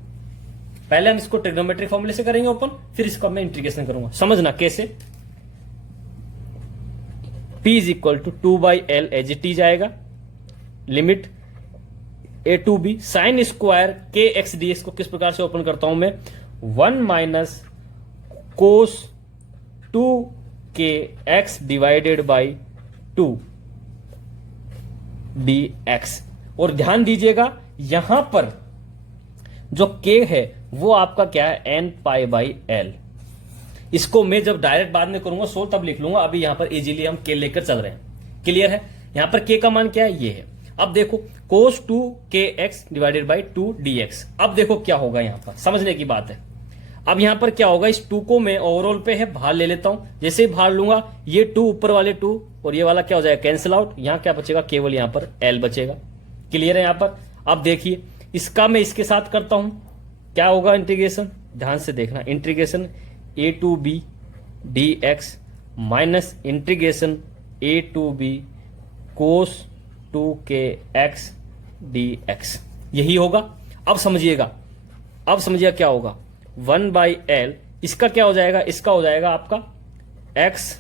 पहले हम इसको ट्रिग्नोमेट्रिक फॉर्मूले से करेंगे ओपन, फिर इसको मैं इंटीग्रेशन करूंगा। समझना कैसे, p is equal to 2/l as it is आएगा, limit a to b sine square kx dx को किस प्रकार से ओपन करता हूं मैं, 1 minus cos 2kx divided by 2 dx। और ध्यान दीजिएगा यहां पर जो k है वो आपका क्या है, n पाई बाई l। इसको मैं जब डायरेक्ट बाद में करूंगा सोल्व तब लिख लूंगा, अभी यहां पर इजीली हम k लेकर चल रहे हैं। क्लियर है? यहां पर k का मान क्या है, ये है। अब देखो cos 2kx divided by 2 dx। अब देखो क्या होगा, यहां पर समझने की बात है। अब यहां पर क्या होगा, इस 2 को मैं ओवरऑल पे है बाहर ले लेता हूं। जैसे ही बाहर लूंगा ये 2 ऊपर वाले 2 और ये वाला क्या हो जाएगा, कैंसिल आउट। यहां क्या बचेगा, केवल यहां पर l बचेगा। क्लियर है यहां पर? अब देखिए इसका मैं इसके साथ करता हूं, क्या होगा इंटीग्रेशन, ध्यान से देखना। Integration a to b dx minus integration a to b cos 2kx dx, यही होगा। अब समझिएगा, अब समझिएगा क्या होगा, 1/l, इसका क्या हो जाएगा, इसका हो जाएगा आपका x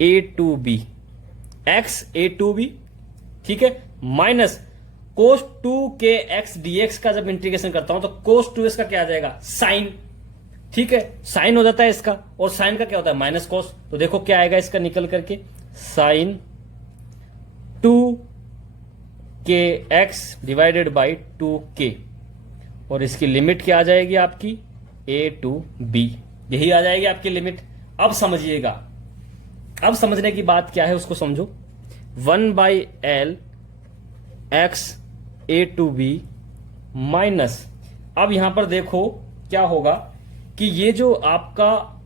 a to b, x a to b, ठीक है, माइनस cos 2kx dx का जब इंटीग्रेशन करता हूं तो cos 2x का क्या आ जाएगा, साइन। ठीक है, साइन हो जाता है इसका, और साइन का क्या होता है, माइनस कॉस। तो देखो क्या आएगा इसका निकल करके, sign 2kx divided by 2k, और इसकी लिमिट क्या आ जाएगी आपकी, a टू b, यही आ जाएगी आपकी लिमिट। अब समझिएगा, अब समझने की बात क्या है उसको समझो। 1/l x a to b minus, अब यहां पर देखो क्या होगा कि ये जो आपका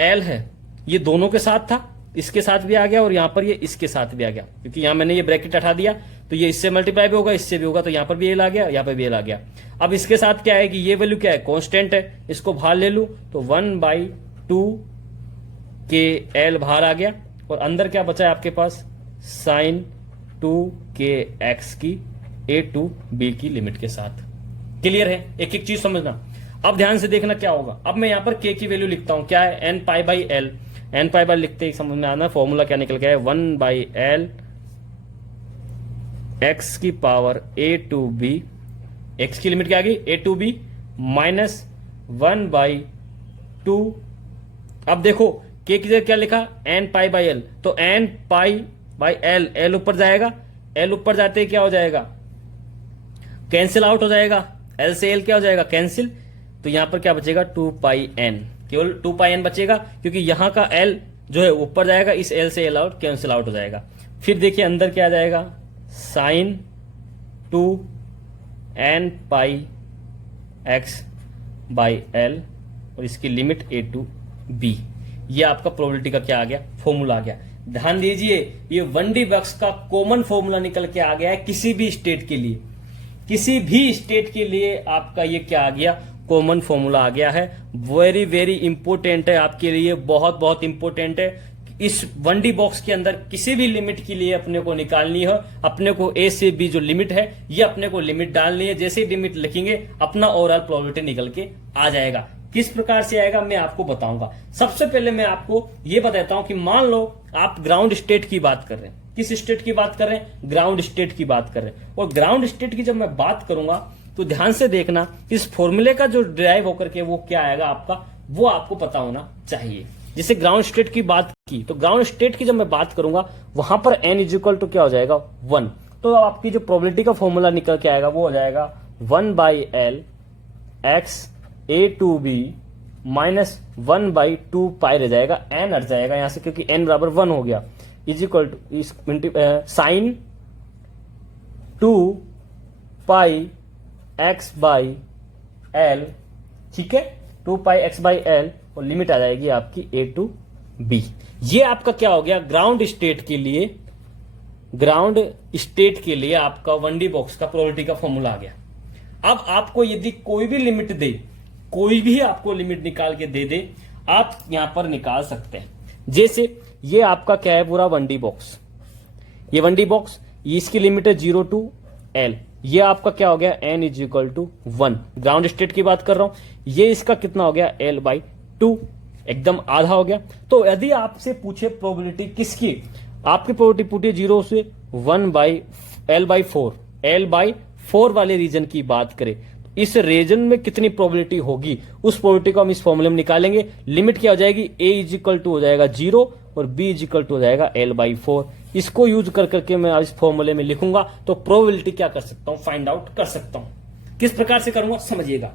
l है ये दोनों के साथ था, इसके साथ भी आ गया, और यहां पर ये इसके साथ भी आ गया, क्योंकि यहां मैंने ये ब्रैकेट हटा दिया तो ये इससे मल्टीप्लाई भी होगा, इससे भी होगा, तो यहां पर भी l आ गया, यहां पर भी l आ गया। अब इसके साथ क्या है कि ये वैल्यू क्या है, कांस्टेंट है, इसको बाहर ले लूं तो 1/2 kl बाहर आ गया, और अंदर क्या बचा है आपके पास, साइन 2kx की a टू b की लिमिट के साथ। क्लियर है? एक एक चीज समझना। अब ध्यान से देखना क्या होगा। अब मैं यहां पर k की वैल्यू लिखता हूं, क्या है, n pi by l। n pi by लिखते ही समझ में आना फॉर्मूला क्या निकल गया है, 1/l x की power a to b, x की लिमिट क्या आ गई, a टू b माइनस 1/2। अब देखो k की जगह क्या लिखा, n पाई बाई l, तो n pi by l, l ऊपर जाएगा, l ऊपर जाते ही क्या हो जाएगा, कैंसिल आउट हो जाएगा, l से l क्या हो जाएगा, कैंसिल। तो यहां पर क्या बचेगा, 2πn, केवल 2πn बचेगा, क्योंकि यहां का l जो है ऊपर जाएगा, इस एल से एल आउट कैंसिल आउट हो जाएगा। फिर देखिए अंदर क्या आ जाएगा, sine 2n pi x by l और इसकी लिमिट a टू b। ये आपका प्रोबेबिलिटी का क्या आ गया, फॉर्मूला आ गया। ध्यान दीजिए ये 1D बॉक्स का कॉमन फॉर्मूला निकल के आ गया है किसी भी स्टेट के लिए, किसी भी स्टेट के लिए आपका ये क्या आ गया, कॉमन फॉर्मूला आ गया है। वेरी वेरी इंपॉर्टेंट है आपके लिए, बहुत बहुत इंपॉर्टेंट है। इस 1D बॉक्स के अंदर किसी भी लिमिट के लिए अपने को निकालनी है, अपने को ए से बी जो लिमिट है ये अपने को लिमिट डालनी है। जैसे ही लिमिट लिखेंगे अपना ओवरऑल प्रोबेबिलिटी निकल के आ जाएगा। किस प्रकार से आएगा मैं आपको बताऊंगा। सबसे पहले मैं आपको ये बताता हूं कि मान लो आप ग्राउंड स्टेट की बात कर रहे हैं। किस स्टेट की बात कर रहे हैं, ग्राउंड स्टेट की बात कर रहे हैं। और ग्राउंड स्टेट की जब मैं बात करूंगा तो ध्यान से देखना, इस फॉर्मूले का जो डिराइव होकर के वो क्या आएगा आपका, वो आपको पता होना चाहिए। जैसे ग्राउंड स्टेट की बात की तो ग्राउंड स्टेट की जब मैं बात करूंगा वहां पर n इजिकल टू क्या हो जाएगा 1। तो आपकी जो प्रोबेबिलिटी का फॉर्मूला निकल के आएगा वो हो जाएगा 1/l x a to b minus 1/2 pi रह जाएगा, n हट जाएगा यहां से क्योंकि n बराबर 1 हो गया, equal to sine 2 pi x by l. ठीक है, 2 पाई x बाई एल और लिमिट आ जाएगी आपकी a टू b। ये आपका क्या हो गया, ग्राउंड स्टेट के लिए, ग्राउंड स्टेट के लिए आपका 1D बॉक्स का प्रोबेबिलिटी का फॉर्मूला आ गया। अब आपको यदि कोई भी लिमिट दे, कोई भी आपको लिमिट निकाल के दे दे, आप यहां पर निकाल सकते हैं। जैसे ये आपका क्या है पूरा 1D बॉक्स, ये 1D बॉक्स, इसकी लिमिट है 0 टू l। ये आपका क्या हो गया, n is equal to 1। Ground state की बात कर रहा हूं। ये इसका कितना हो गया, l/2, एकदम आधा हो गया। तो यदि आपसे पूछे प्रोबेबिलिटी किसकी, आपकी प्रोबेबिलिटी पूछे 0 से 1/l/4, l/4 वाले रीजन की बात करें, इस रीजन में कितनी प्रोबेबिलिटी होगी, उस प्रोबेबिलिटी को हम इस फॉर्मूले में निकालेंगे। लिमिट क्या हो जाएगी, a इज इक्वल टू हो जाएगा 0 और b इज इक्वल टू हो जाएगा l/4। इसको यूज कर करके मैं इस फॉर्मूले में लिखूंगा तो प्रोबेबिलिटी क्या कर सकता हूं, फाइंड आउट कर सकता हूं। किस प्रकार से करूंगा समझिएगा।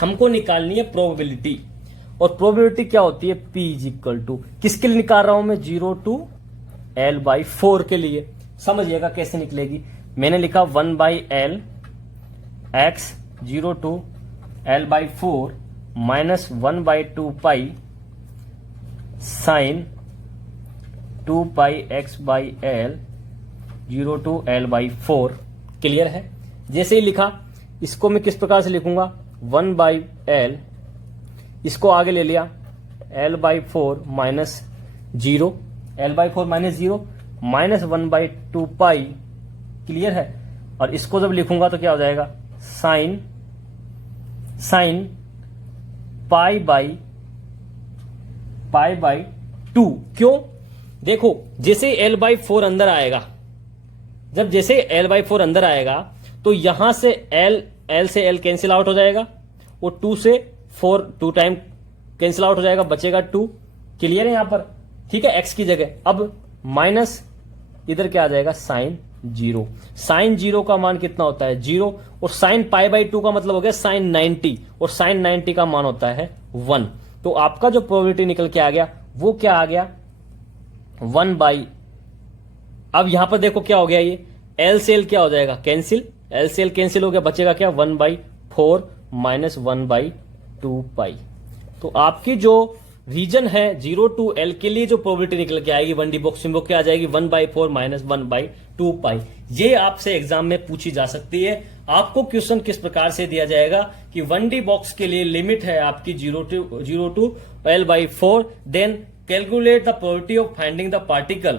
हमको निकालनी है प्रोबेबिलिटी, और प्रोबेबिलिटी क्या होती है, p इज इक्वल टू, किसके लिए निकाल रहा हूं मैं, 0 टू l/4 के लिए। समझिएगा कैसे निकलेगी। मैंने लिखा 1/l x 0 to l/4 minus 1/2 pi sine 2 pi x by l 0 to l/4। Clear है। जैसे ही लिखा इसको मैं किस प्रकार से लिखूंगा, 1/l, इसको आगे ले लिया l/4 minus 0, l/4 minus 0 minus 1/2 पाई। क्लियर है। और इसको जब लिखूंगा तो क्या हो जाएगा, साइन पाई बाई 2। क्यों, देखो जैसे l/4 अंदर आएगा, जब जैसे l/4 अंदर आएगा तो यहां से l से l कैंसिल आउट हो जाएगा और 2 से 4 2 टाइम कैंसिल आउट हो जाएगा, बचेगा 2। क्लियर है यहां पर, ठीक है, x की जगह। अब माइनस इधर क्या आ जाएगा, साइन 0। साइन 0 का मान कितना होता है, 0, और साइन π/2 का मतलब हो गया साइन 90, और साइन 90 का मान होता है 1। तो आपका जो प्रोबेबिलिटी निकल के आ गया वो क्या आ गया, 1/। अब यहां पर देखो क्या हो गया, ये l से l क्या हो जाएगा, कैंसिल, l से l कैंसिल हो गया, बचेगा क्या, 1/4 माइनस 1/2 पाई। तो आपकी जो रीजन है 0 टू l के लिए जो प्रोबेबिलिटी निकल के आएगी 1D बॉक्स में वो क्या आ जाएगी, 1/4 माइनस 1/2 पाई। ये आपसे एग्जाम में पूछी जा सकती है। आपको क्वेश्चन किस प्रकार से दिया जाएगा कि 1D बॉक्स के लिए लिमिट है आपकी 0 to l/4, then calculate the probability of finding the particle.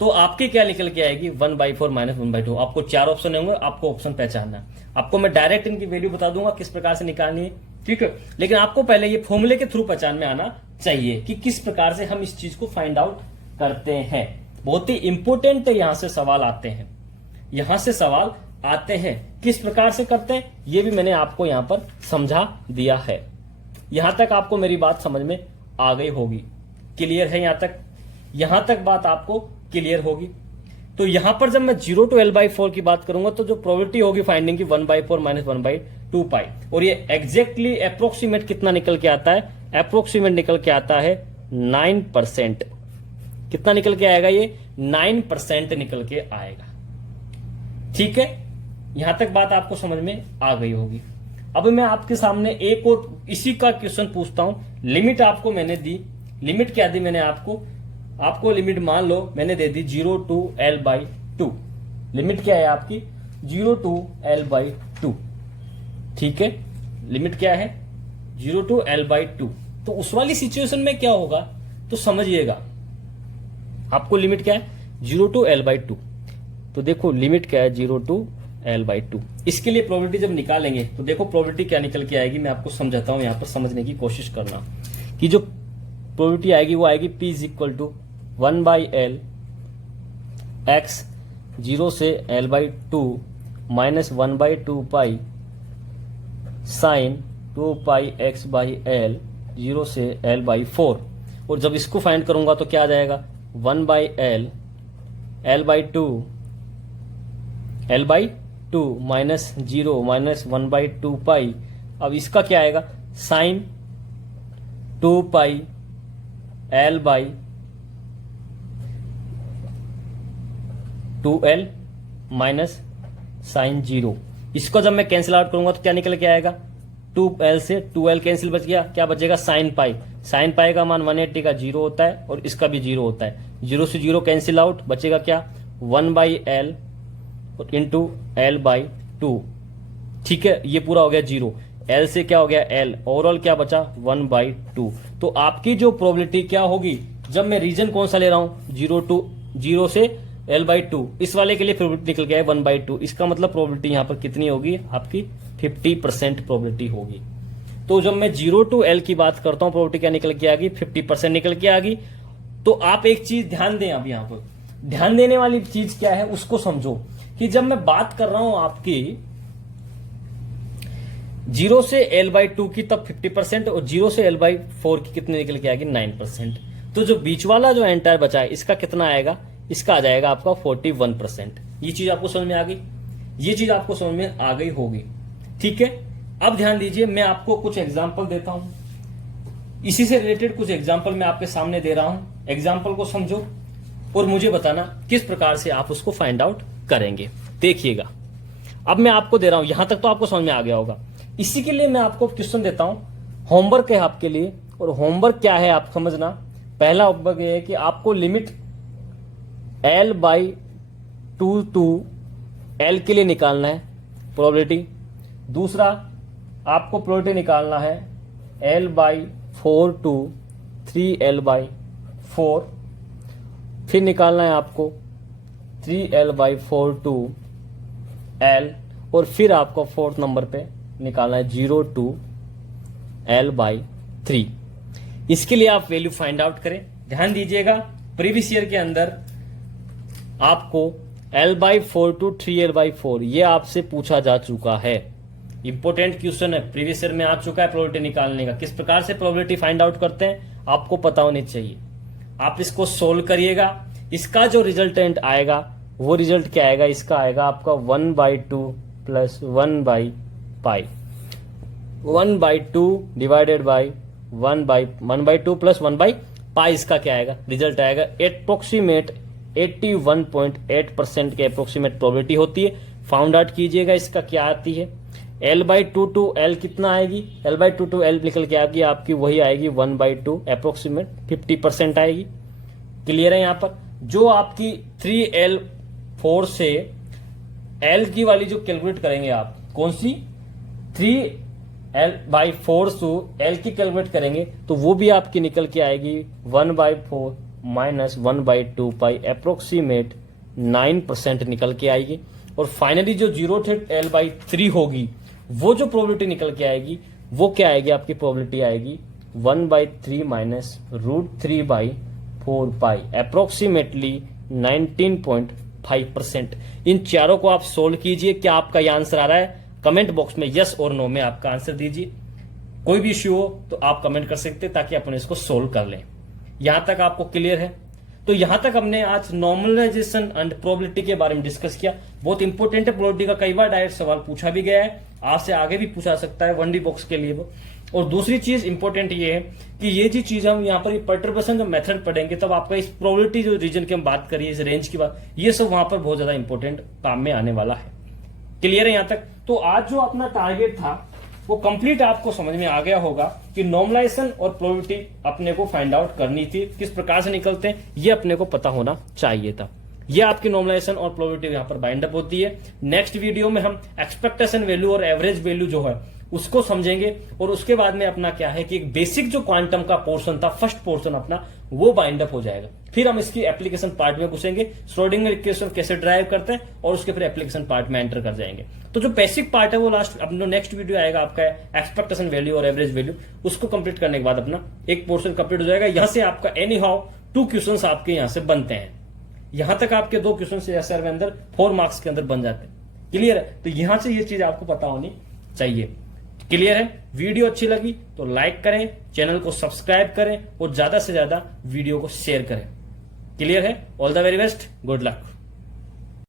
तो आपकी क्या निकल के आएगी, 1/4 माइनस 1/2। आपको 4 ऑप्शन होंगे, आपको ऑप्शन पहचानना है। आपको मैं डायरेक्ट इनकी वैल्यू बता दूंगा किस प्रकार से निकालनी है, ठीक है, लेकिन आपको पहले ये फॉर्मूले के थ्रू पहचान में आना चाहिए कि किस प्रकार से हम इस चीज को फाइंड आउट करते हैं। बहुत ही इंपॉर्टेंट यहां से सवाल आते हैं, यहां से सवाल आते हैं। किस प्रकार से करते हैं ये भी मैंने आपको यहां पर समझा दिया है। यहां तक आपको मेरी बात समझ में आ गई होगी। क्लियर है यहां तक बात आपको क्लियर होगी। तो यहां पर जब मैं 0 टू l/4 की बात करूंगा तो जो प्रोबेबिलिटी होगी फाइंडिंग की 1/4 माइनस 1/2 पाई, और ये एग्जैक्टली अप्रोक्सीमेट कितना निकल के आता है, अप्रोक्सीमेट निकल के आता है 9%। कितना निकल के आएगा? ये 9% निकल के आएगा। ठीक है, यहां तक बात आपको समझ में आ गई होगी। अब मैं आपके सामने एक और इसी का क्वेश्चन पूछता हूं। लिमिट आपको मैंने दी, लिमिट क्या दी मैंने आपको लिमिट मान लो मैंने दे दी 0 to L/2। लिमिट क्या है आपकी? 0 to L/2। ठीक है, लिमिट क्या है? 0 to L/2। तो उस वाली सिचुएशन में क्या होगा तो समझिएगा। आपको लिमिट क्या है? 0 to L/2। तो देखो लिमिट क्या है? 0 to L/2। इसके लिए प्रोबेबिलिटी जब निकालेंगे तो देखो प्रोबेबिलिटी क्या निकल के आएगी। मैं आपको समझाता हूं, यहां पर समझने की कोशिश करना कि जो प्रोबेबिलिटी आएगी वो आएगी P is equal to 1/L x 0 से L/2 माइनस 1/2 पाई साइन 2 पाई x/L 0 से L/4। और जब इसको फाइंड करूंगा तो क्या आ जाएगा? 1/L L/2 माइनस 0 माइनस 1/2 पाई। अब इसका क्या आएगा? साइन 2 पाई L/2L माइनस साइन 0। इसको जब मैं कैंसिल आउट करूंगा तो क्या निकल के आएगा? 2L से 2L कैंसिल बच गया, क्या बचेगा? Sine pi. साइन पाई का मान 180 का 0 होता है और इसका भी 0 होता है। 0 से 0 कैंसिल आउट, बचेगा क्या? 1/L into L/2। ठीक है, ये पूरा हो गया 0। L से क्या हो गया? L। ओवरऑल क्या बचा? 1/2। तो आपकी जो प्रोबेबिलिटी क्या होगी, जब मैं रीजन कौन सा ले रहा हूं? 0 से L/2, इस वाले के लिए प्रोबेबिलिटी निकल गया है 1/2। इसका मतलब प्रोबेबिलिटी यहां पर कितनी होगी? आपकी 50% प्रोबेबिलिटी होगी। तो जब मैं 0 to L की बात करता हूं, प्रोबेबिलिटी क्या निकल के आ गई? 50% निकल के आ गई। तो आप एक चीज ध्यान दें, अब यहां पर ध्यान देने वाली चीज क्या है उसको समझो कि जब मैं बात कर रहा हूं आपकी 0 से L/2 की तब 50% और 0 से L/4 की कितनी निकल के आएगी? 9%। तो जो बीच वाला जो एंटायर बचा है इसका कितना आएगा? इसका आ जाएगा आपका 41%। ये चीज आपको समझ में आ गई? ये चीज आपको समझ में आ गई होगी। ठीक है, अब ध्यान दीजिए, मैं आपको कुछ एग्जाम्पल देता हूं। इसी से रिलेटेड कुछ एग्जाम्पल मैं आपके सामने दे रहा हूं। एग्जाम्पल को समझो और मुझे बताना किस प्रकार से आप उसको फाइंड आउट करेंगे। देखिएगा, अब मैं आपको दे रहा हूं, यहां तक तो आपको समझ में आ गया होगा। इसी के लिए मैं आपको क्वेश्चन देता हूं, होमवर्क है आपके लिए। और होमवर्क क्या है आप समझना। पहला होमवर्क ये है कि आपको लिमिट L/2 टू L के लिए निकालना है प्रोबेबिलिटी। दूसरा आपको प्रोबेबिलिटी निकालना है L/4 टू 3L/4। फिर निकालना है आपको 3L/4 टू L। और फिर आपको फोर्थ नंबर पे निकालना है 0 टू L/3। इसके लिए आप वैल्यू फाइंड आउट करें। ध्यान दीजिएगा, प्रीवियस ईयर के अंदर आपको L/4 टू 3L/4 ये आपसे पूछा जा चुका है। इंपोर्टेंट क्वेश्चन है, प्रीवियस ईयर में आ चुका है प्रोबेबिलिटी निकालने का। किस प्रकार से प्रोबेबिलिटी फाइंड आउट करते हैं आपको पता होनी चाहिए। आप इसको सोल्व करिएगा, इसका जो रिजल्टेंट आएगा वो रिजल्ट क्या आएगा? इसका आएगा आपका 1/2 प्लस 1/पाई। 1/2 डिवाइडेड बाई 1/2 प्लस 1/पाई। इसका क्या आएगा? रिजल्ट आएगा अप्रोक्सीमेट 81.8% के अप्रोक्सीमेट प्रोबेबिलिटी होती है। फाउंड आउट कीजिएगा इसका क्या आती है। L/2 टू L कितना आएगी? L/2 टू L निकल के आएगी आपकी, वही आएगी 1/2 अप्रोक्सीमेट 50% आएगी। क्लियर है? यहां पर जो आपकी 3L/4 से L की वाली जो कैलकुलेट करेंगे आप, कौन सी? 3L/4 टू L की कैलकुलेट करेंगे तो वो भी आपकी निकल के आएगी 1/4 माइनस 1/2 पाई अप्रोक्सीमेट 9% निकल के आएगी। और फाइनली जो 0 से L/3 होगी वो जो प्रोबेबिलिटी निकल के आएगी वो क्या आएगी? आपकी प्रोबेबिलिटी आएगी 1/3 माइनस √3/4 पाई अप्रोक्सीमेटली 19.5%। इन चारों को आप सोल्व कीजिए। क्या आपका ये आंसर आ रहा है? कमेंट बॉक्स में यस और नो में आपका आंसर दीजिए। कोई भी इश्यू हो तो आप कमेंट कर सकते हैं ताकि अपन इसको सोल्व कर लें। यहां तक आपको क्लियर है? तो यहां तक हमने आज नॉर्मलाइजेशन एंड प्रोबेबिलिटी के बारे में डिस्कस किया। बहुत इंपॉर्टेंट है प्रोबेबिलिटी का, कई बार डायरेक्ट सवाल पूछा भी गया है। आपसे आगे भी पूछा सकता है 1D बॉक्स के लिए वो। और दूसरी चीज इंपॉर्टेंट ये है कि ये जी चीज हम यहाँ पर पर्टर्बेशन जो मेथड पढ़ेंगे तब आपका इस प्रोबेबिलिटी जो रीजन की हम बात करिए, इस रेंज की बात, ये सब वहां पर बहुत ज्यादा इंपॉर्टेंट काम में आने वाला है। क्लियर है यहां तक? तो आज जो अपना टारगेट था वो कंप्लीट आपको समझ में आ गया होगा कि नॉर्मलाइजेशन और प्रोबेबिलिटी अपने को फाइंड आउट करनी थी, किस प्रकार से निकलते हैं ये अपने को पता होना चाहिए था। ये आपकी नॉर्मलाइजेशन और प्रोबेबिलिटी यहां पर बाइंड अप होती है। नेक्स्ट वीडियो में हम एक्सपेक्टेशन वैल्यू और एवरेज वैल्यू जो है उसको समझेंगे, और उसके बाद में अपना क्या है कि एक बेसिक जो क्वांटम का पोर्शन था, फर्स्ट पोर्शन अपना, वो बाइंड अप हो जाएगा। फिर हम इसकी एप्लीकेशन पार्ट में घुसेंगे, श्रोडिंगर इक्वेशन कैसे ड्राइव करते हैं, और उसके फिर एप्लीकेशन पार्ट में एंटर कर जाएंगे। तो जो बेसिक पार्ट है वो लास्ट अपना नेक्स्ट वीडियो आएगा आपका एक्सपेक्टेशन वैल्यू और एवरेज वैल्यू, उसको कंप्लीट करने के बाद अपना एक पोर्शन कंप्लीट हो जाएगा। यहां से आपका एनी हाउ 2 क्वेश्चन आपके यहां से बनते हैं। यहां तक आपके 2 क्वेश्चन एसआर में अंदर 4 मार्क्स के अंदर बन जाते हैं। क्लियर है? तो यहां से ये चीज आपको पता होनी चाहिए। क्लियर है? वीडियो अच्छी लगी तो लाइक करें, चैनल को सब्सक्राइब करें और ज्यादा से ज्यादा वीडियो को शेयर करें। क्लियर है? All the very best, good luck.